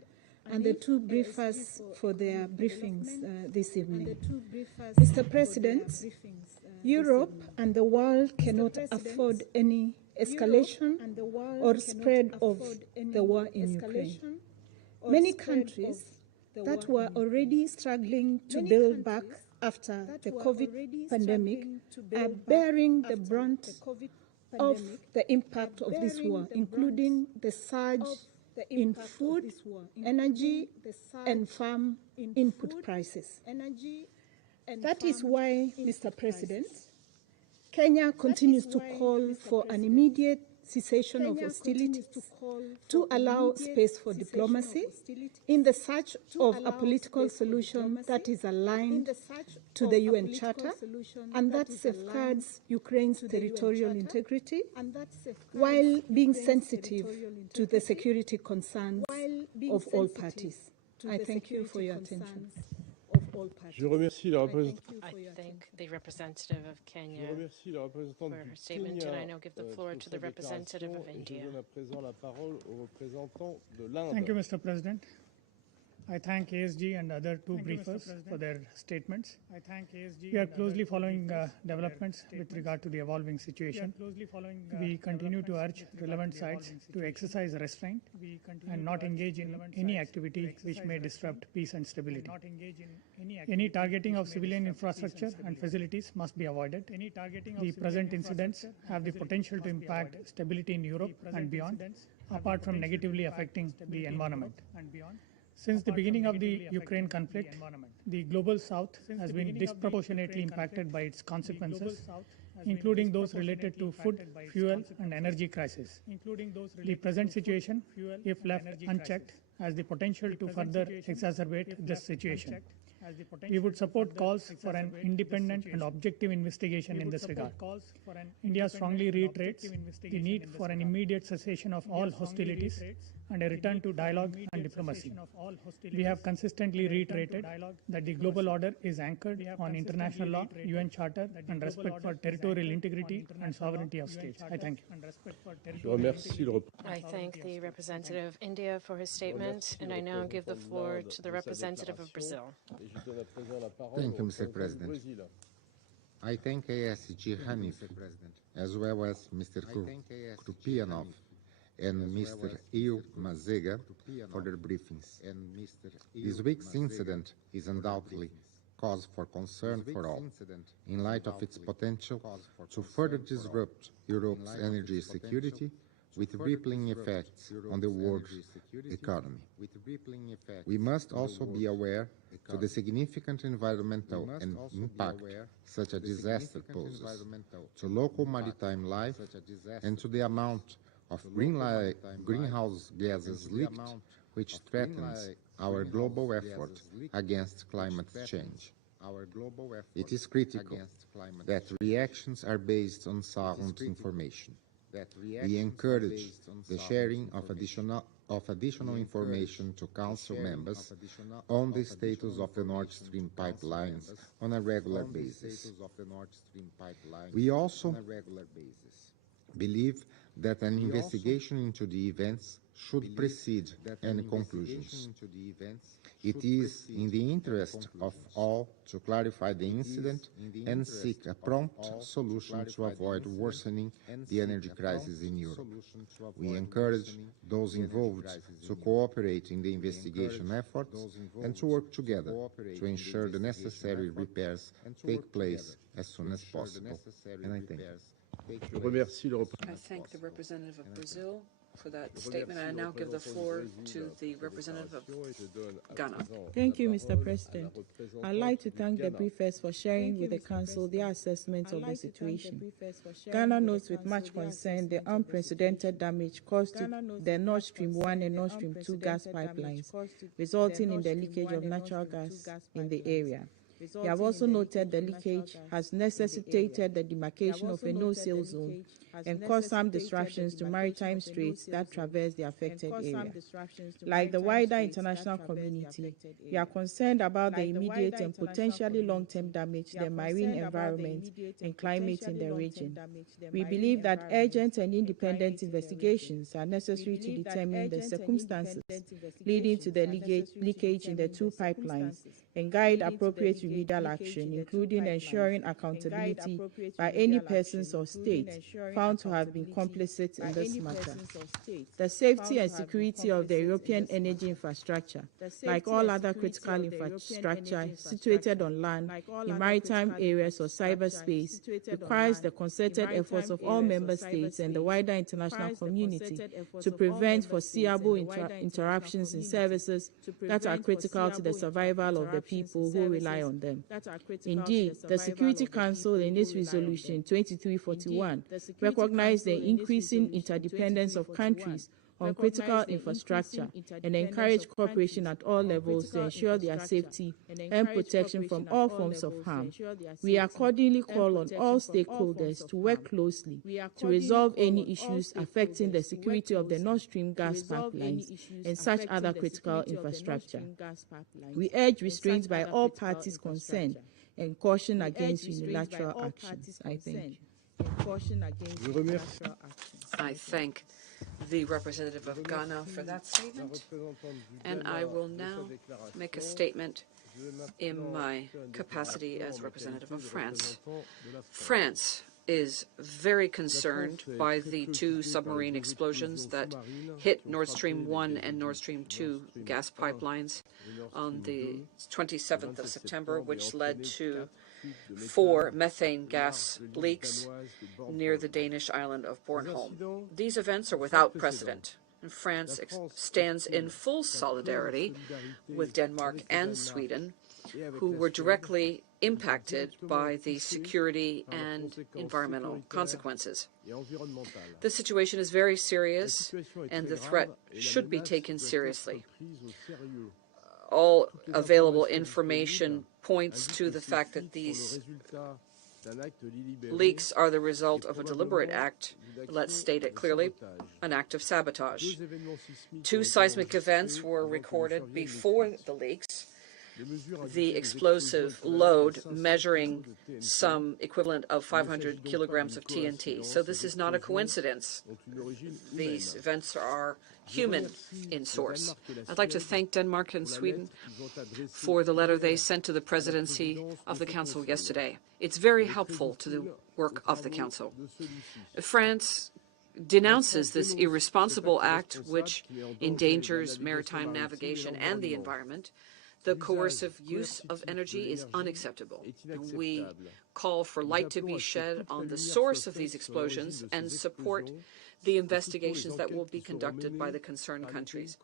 and the two briefers for their briefings this evening. Mr. President, Europe and the world cannot afford any escalation or spread of the war in Ukraine. Many countries that were already struggling to build back after the COVID pandemic are bearing the brunt of the impact of this war, including the surge in food, energy, and farm input prices. That is why, Mr. President, Kenya continues to call for an immediate cessation of hostilities to allow space for diplomacy in the search of a political solution that is aligned to the UN Charter and that safeguards Ukraine's territorial integrity while being sensitive to the security concerns of all parties. I thank you for your attention. Je remercie la I thank the representative of Kenya for her statement, and I now give the floor to the representative of India. Thank you, Mr. President. I thank ASG and other two briefers for their statements. We are closely following developments with regard to the evolving situation. We continue to urge relevant sides to exercise restraint and not engage in any activity which may disrupt peace and stability. Any targeting of civilian infrastructure and facilities must be avoided. The present incidents have the potential to impact stability in Europe and beyond, apart from negatively affecting the environment. Since the beginning of the Ukraine conflict, the global south has been disproportionately impacted by its consequences, including those related to food, fuel, and energy crisis. The present situation, if left unchecked, has the potential to further exacerbate this situation. We would support calls for an independent and objective investigation in this regard. India strongly reiterates the need for an immediate cessation of all hostilities and a return to dialogue and diplomacy. We have consistently reiterated that the global order is anchored on international law, UN Charter, and respect for territorial integrity and sovereignty of states. I thank you. I thank the representative of India for his statement, and I now give the floor to the representative of Brazil. Thank you, Mr. President. I thank ASG Hanif, as well as Mr. Krupianov and Mr. Il Mazega for their briefings. This week's incident is undoubtedly cause for concern for all, in light of its potential to further disrupt Europe's energy security with rippling effects on the world's economy. We must also be aware to the significant environmental impact such a disaster poses to local maritime life and to the amount of greenhouse gases leaked, which threatens our global effort against climate change. It is critical that reactions are based on sound information. We encourage the sharing of additional information to Council members on the status of the Nord Stream pipelines on a regular basis. We also believe that an investigation into the events should precede any conclusions. It is in the interest of all to clarify the incident and seek a prompt solution to avoid worsening the energy crisis in Europe. We encourage those involved to cooperate in the investigation efforts and to work together to ensure the necessary repairs take place as soon as possible. And I thank you. I thank the representative of Brazil for that statement. I now give the floor to the representative of Ghana. Thank you, Mr. President. I'd like to thank the briefers for sharing with the Council their assessment of the situation. Ghana notes with much concern the unprecedented damage caused to the Nord Stream 1 and Nord Stream 2 gas pipelines, resulting in the leakage of natural gas in the area. We have also noted the leakage has necessitated the demarcation of a no-sail zone and caused some disruptions to maritime straits that traverse the affected area. Like the wider international community, we are concerned about the immediate and potentially long-term damage to the marine environment and climate in the region. We believe that urgent and independent investigations are necessary to determine the circumstances leading to the leakage in the two pipelines and guide appropriate remedial action, including ensuring accountability by any persons or states found to have been complicit in this matter. The safety and security of the European energy infrastructure, like all other critical infrastructure situated on land, in maritime areas or cyberspace, requires the concerted efforts of all member states and the wider international community to prevent foreseeable interruptions in services that are critical to the survival of the people who rely on them. Indeed, the Security Council in its resolution 2341 recognized the increasing interdependence of countries on critical infrastructure and encourage cooperation at all levels to ensure their safety and protection from all forms of harm. We accordingly call on all stakeholders to work closely to resolve any issues affecting the security of the Nord Stream gas pipelines and such other critical infrastructure. We urge restraint by all parties concerned and caution against unilateral actions. I thank you. I thank the representative of Ghana for that statement, and I will now make a statement in my capacity as representative of France. France is very concerned by the two submarine explosions that hit Nord Stream 1 and Nord Stream 2 gas pipelines on the 27th of September, which led to 4 methane gas leaks near the Danish island of Bornholm. These events are without precedent, and France stands in full solidarity with Denmark and Sweden, who were directly impacted by the security and environmental consequences. The situation is very serious, and the threat should be taken seriously. All available information points to the fact that these leaks are the result of a deliberate act, let's state it clearly, an act of sabotage. 2 seismic events were recorded before the leaks. The explosive load measuring some equivalent of 500 kilograms of TNT. So this is not a coincidence. These events are human in source. I'd like to thank Denmark and Sweden for the letter they sent to the presidency of the Council yesterday. It's very helpful to the work of the Council. France denounces this irresponsible act which endangers maritime navigation and the environment. The coercive use of energy is unacceptable. We call for light to be shed on the source of these explosions and support the investigations that will be conducted by the concerned countries.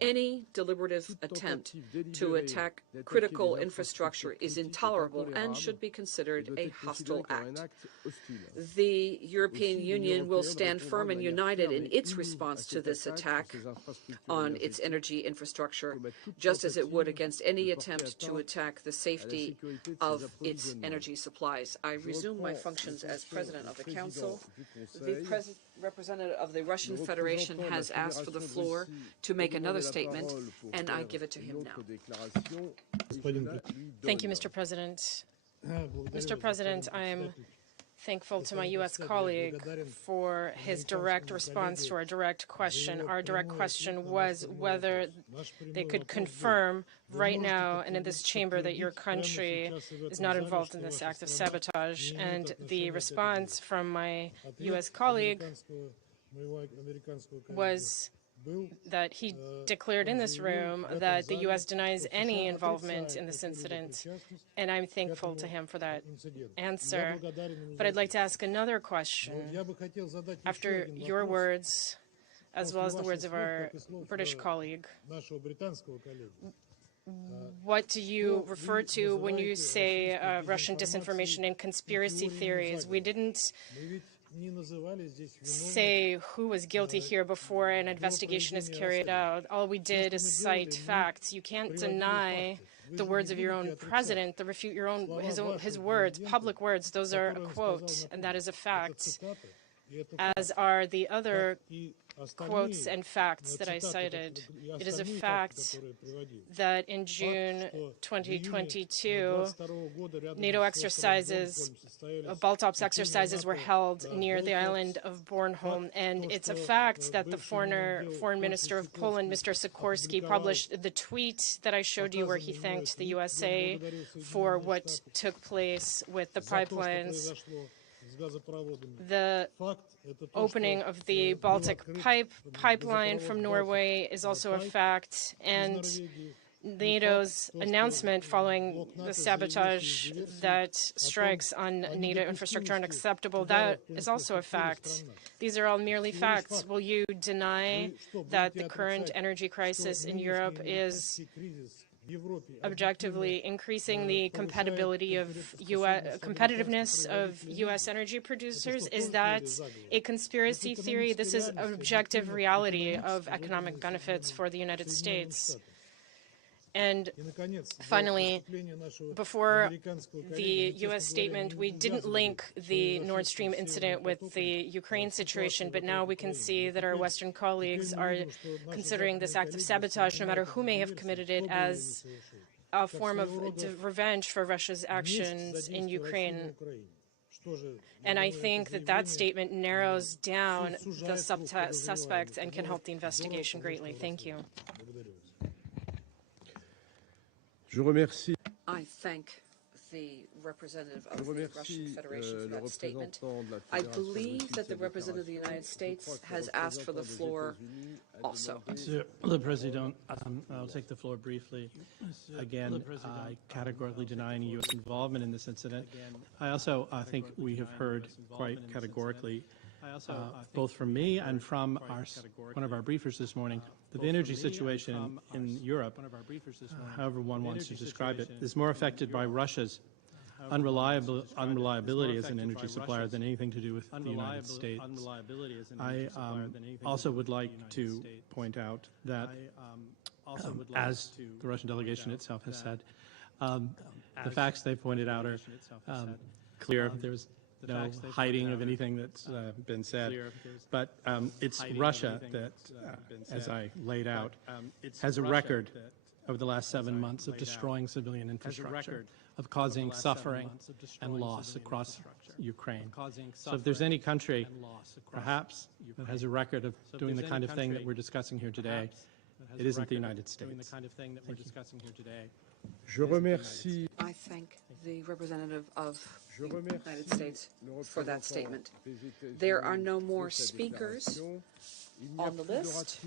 Any deliberative attempt to attack critical infrastructure is intolerable and should be considered a hostile act. The European Union will stand firm and united in its response to this attack on its energy infrastructure, just as it would against any attempt to attack the safety of its energy supplies. I resume my functions as President of the Council. The representative of the Russian Federation has asked for the floor to make another statement, and I give it to him now. Thank you, Mr. President. Mr. President, I am thankful to my U.S. colleague for his direct response to our direct question. Our direct question was whether they could confirm right now and in this chamber that your country is not involved in this act of sabotage. And the response from my U.S. colleague was that he declared in this room that the U.S. denies any involvement in this incident, and I'm thankful to him for that answer. But I'd like to ask another question. After your words, as well as the words of our British colleague, what do you refer to when you say Russian disinformation and conspiracy theories? We didn't say who was guilty here before an investigation is carried out. All we did is cite facts. You can't deny the words of your own president, to refute your own his words, public words. Those are a quote, and that is a fact, as are the other quotes and facts that I cited. It is a fact that in June 2022, NATO exercises, Baltops exercises were held near the island of Bornholm, and it's a fact that the foreign minister of Poland, Mr. Sikorski, published the tweet that I showed you where he thanked the USA for what took place with the pipelines. The opening of the Baltic pipeline from Norway is also a fact, and NATO's announcement following the sabotage that strikes on NATO infrastructure unacceptable, that is also a fact. These are all merely facts. Will you deny that the current energy crisis in Europe is objectively increasing the competitiveness of U.S. energy producers? Is that a conspiracy theory? This is objective reality of economic benefits for the United States. And finally, before the U.S. statement, we didn't link the Nord Stream incident with the Ukraine situation, but now we can see that our Western colleagues are considering this act of sabotage, no matter who may have committed it, as a form of revenge for Russia's actions in Ukraine. And I think that that statement narrows down the suspects and can help the investigation greatly. Thank you. I thank the representative of the Russian Federation for that statement. I believe that the representative of the United States has asked for the floor also. Monsieur le Président, I'll take the floor briefly. Again, I categorically deny any U.S. involvement in this incident. I also think we have heard quite categorically, both from me and from one of our briefers this morning, that the energy situation in Europe, however one wants to describe it, is more affected by Russia's unreliability as an energy supplier than anything to do with the United States. I also would like to point out that, as the Russian delegation itself has said, the facts they pointed out are clear. There's no hiding of anything that's been said. But it's Russia that, as I laid out, has a record over the last 7 months of destroying civilian infrastructure, of causing suffering and loss across Ukraine. So if there's any country, perhaps, that has a record of doing the kind of thing that we're discussing here today, it isn't the United States. I thank the representative of the United States for that statement. There are no more speakers on the list.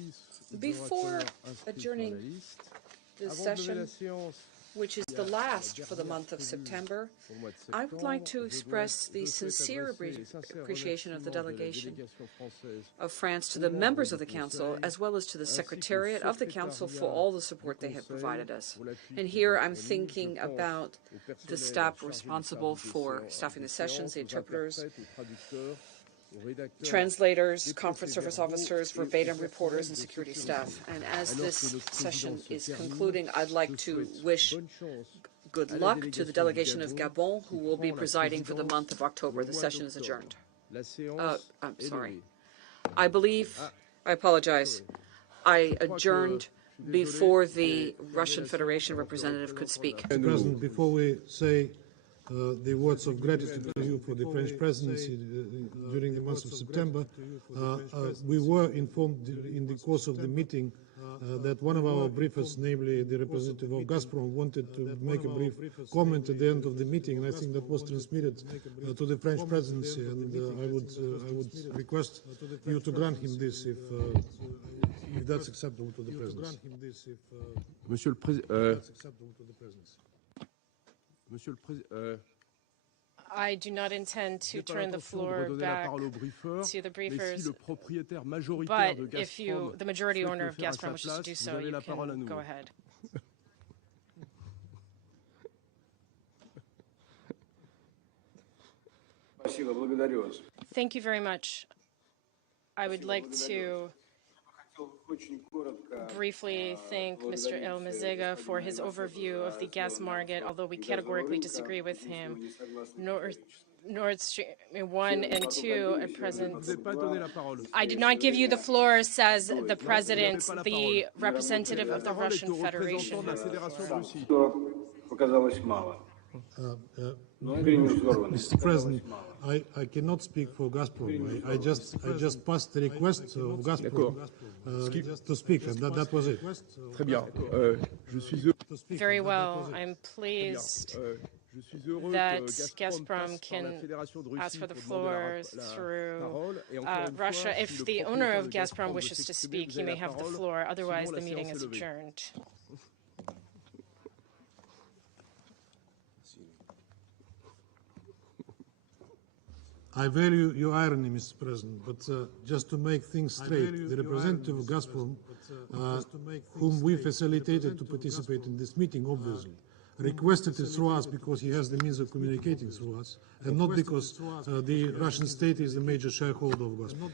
Before adjourning the session, which is the last for the month of September, I would like to express the sincere appreciation of the delegation of France to the members of the Council, as well as to the Secretariat of the Council for all the support they have provided us. And here I'm thinking about the staff responsible for staffing the sessions, the interpreters, translators, conference service officers, verbatim reporters, and security staff. And as this session is concluding, I'd like to wish good luck to the delegation of Gabon, who will be presiding for the month of October. The session is adjourned. I'm sorry. I apologize. I adjourned before the Russian Federation representative could speak. Mr. President, before we say the words of gratitude to you for the French presidency during the month of September, we were informed in the course of the meeting that one of our briefers, namely the representative of Gazprom, wanted to make a brief comment at the end of the meeting, and I think that was transmitted to the French presidency, and I would request you to grant him this if that's acceptable to the presidency. Monsieur le Président. I do not intend to turn the floor back to the briefers, but if the majority owner of Gazprom wishes to do so, you can go ahead. Thank you very much. I would like to briefly thank Mr. El-Mazega for his overview of the gas market, although we categorically disagree with him. Nord Stream 1 and 2 at present. I did not give you the floor, says the President, the representative of the Russian Federation. Mr. President, I cannot speak for Gazprom. I just passed the request of Gazprom to speak, and that was it. Très bien. Very well. I'm pleased that Gazprom can ask for the floor through Russia. If the owner of Gazprom wishes to speak, he may have the floor. Otherwise, the meeting is adjourned. I value your irony, Mr. President, but just to make things straight, the representative of Gazprom, whom we facilitated to participate in this meeting, obviously, requested it through us because he has the means of communicating through us, and not because the Russian state is the major shareholder of Gazprom.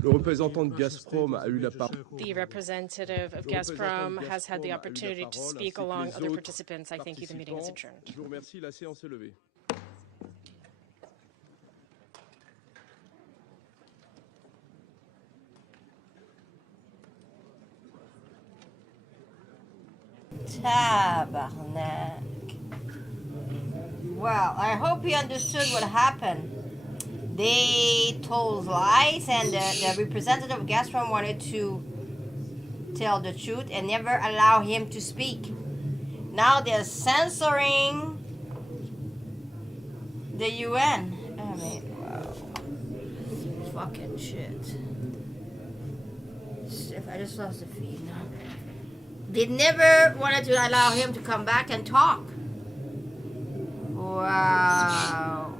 Le représentant de Gazprom a eu la parole. The representative of Gazprom has had the opportunity to speak along other participants. I thank you. The meeting is adjourned. Je vous remercie. La séance est levée. Tabarnak. Well, I hope he understood what happened. They told lies, and the representative of Gazprom wanted to tell the truth and never allow him to speak. Now they're censoring the UN. I mean, wow. Fucking shit. I just lost the feed now. They never wanted to allow him to come back and talk. Wow.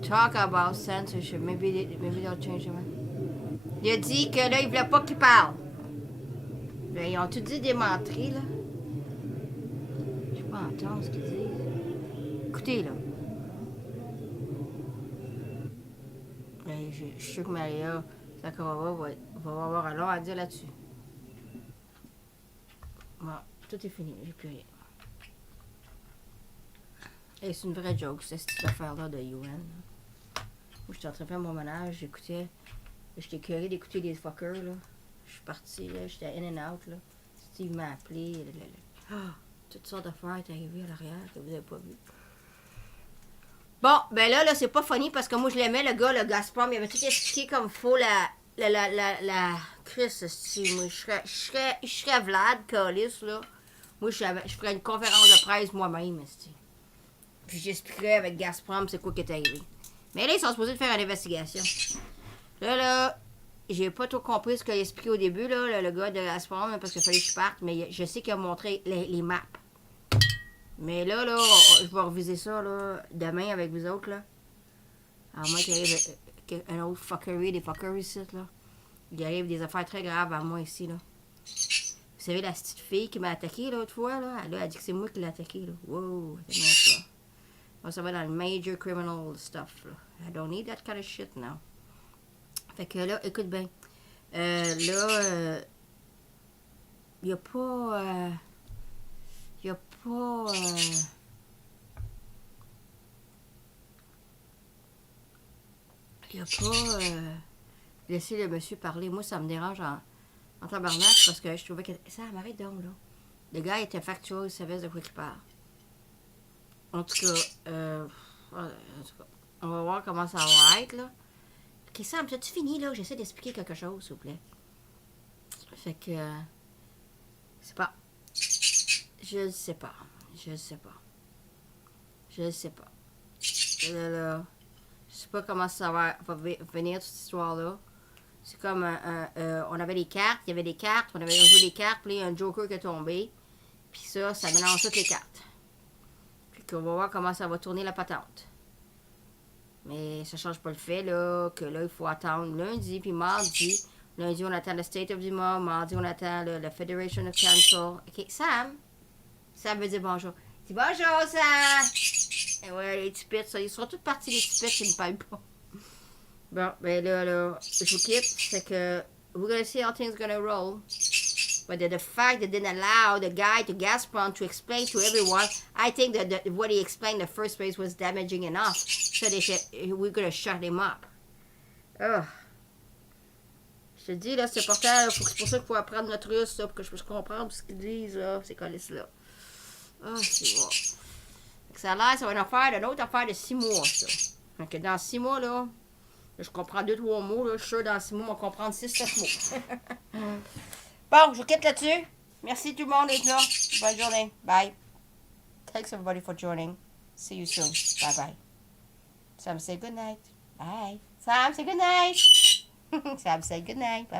Talk about censorship. Maybe they'll change their mind. Il a dit que là, il voulait pas qu'il parle. Là, ils ont tout dit des menteries, là. Je peux pas entendre ce qu'ils disent. Écoutez, là. Je suis sûr que Maria Zakharova va avoir un long à dire là-dessus. Bon, tout est fini, j'ai plus rien. Et c'est une vraie joke, cette affaire-là de UN. Moi, j'étais en train de faire mon ménage, j'étais curée d'écouter les fuckers, là. Je suis partie, là, j'étais in and out, là. Steve m'a appelé, toutes sortes d'affaires est arrivées à l'arrière que vous n'avez pas vu. Bon, ben là, c'est pas funny parce que moi, je l'aimais, le gars, le Gazprom, il avait tout expliqué comme faut la Chris, moi, je serais Vlad, Calis, là. Moi, je ferais une conférence de presse moi-même, puis j'expliquerais avec Gazprom c'est quoi qui est arrivé. Mais là, ils sont supposés de faire une investigation. Là, j'ai pas trop compris ce qu'il a expliqué au début, là, le gars de Gazprom, parce qu'il fallait que je parte, mais je sais qu'il a montré les maps. Mais là, je vais reviser ça, là, demain avec vous autres, là. À moins qu'il arrive un autre fuckery, des fuckeries ici, là. Il arrive des affaires très graves à moi ici, là. Vous savez, la petite fille qui m'a attaqué l'autre fois, là, elle a dit que c'est moi qui l'ai attaqué, là. Wow, c'est ça. Moi, ça va dans le major criminal stuff, là. I don't need that kind of shit now. Fait que là, écoute bien. Là, y a pas... laisser le monsieur parler. Moi, ça me dérange en tabarnak parce que je trouvais que... Ça m'arrête donc, là. Le gars était factuel, il savait de quoi il parle. En tout cas, on va voir comment ça va être, là. Ok, Sam, t'as-tu fini, là? J'essaie d'expliquer quelque chose, s'il vous plaît. Fait que... c'est pas... Je ne sais pas. Je ne sais pas. Là, je sais pas comment ça va venir, cette histoire-là. C'est comme on avait des cartes, il y avait des cartes, on avait joué des cartes, puis il y a un joker qui est tombé. Puis ça mélange toutes les cartes. Puis qu'on va voir comment ça va tourner la patente. Mais ça change pas le fait, là, que là, il faut attendre lundi, puis mardi. Lundi, on attend le State of the Mois, mardi, on attend le Federation of Council. OK, Sam veut dire bonjour. Dis bonjour, Sam! Et ouais, les petits pits, ils sont tous partis, les petits pits, ils me parlent pas. Bon, ben là, je vous quitte. C'est que we're gonna see how things gonna roll. But the fact that they didn't allow the guy to Gazprom to explain to everyone, I think that what he explained in the first place was damaging enough. So they said, we're going to shut him up. Ugh. Je te dis, là, c'est important. C'est pour ça qu'il faut apprendre notre russe, là, pour que je puisse comprendre ce qu'ils disent, là, ces colis-là. Ah, c'est bon. Ça a l'air, ça va une autre affaire de 6 mois, ça. Donc, dans 6 mois, là, je comprends 2-3 mots, là. Je suis sûr, dans 6 mois, on va comprendre 6-7 mots. Bon, je vous quitte là-dessus. Merci tout le monde d'être là. Bonne journée. Bye. Thanks everybody for joining. See you soon. Bye bye. Sam say good night. Bye. Sam say good night. Sam say good night. Bye.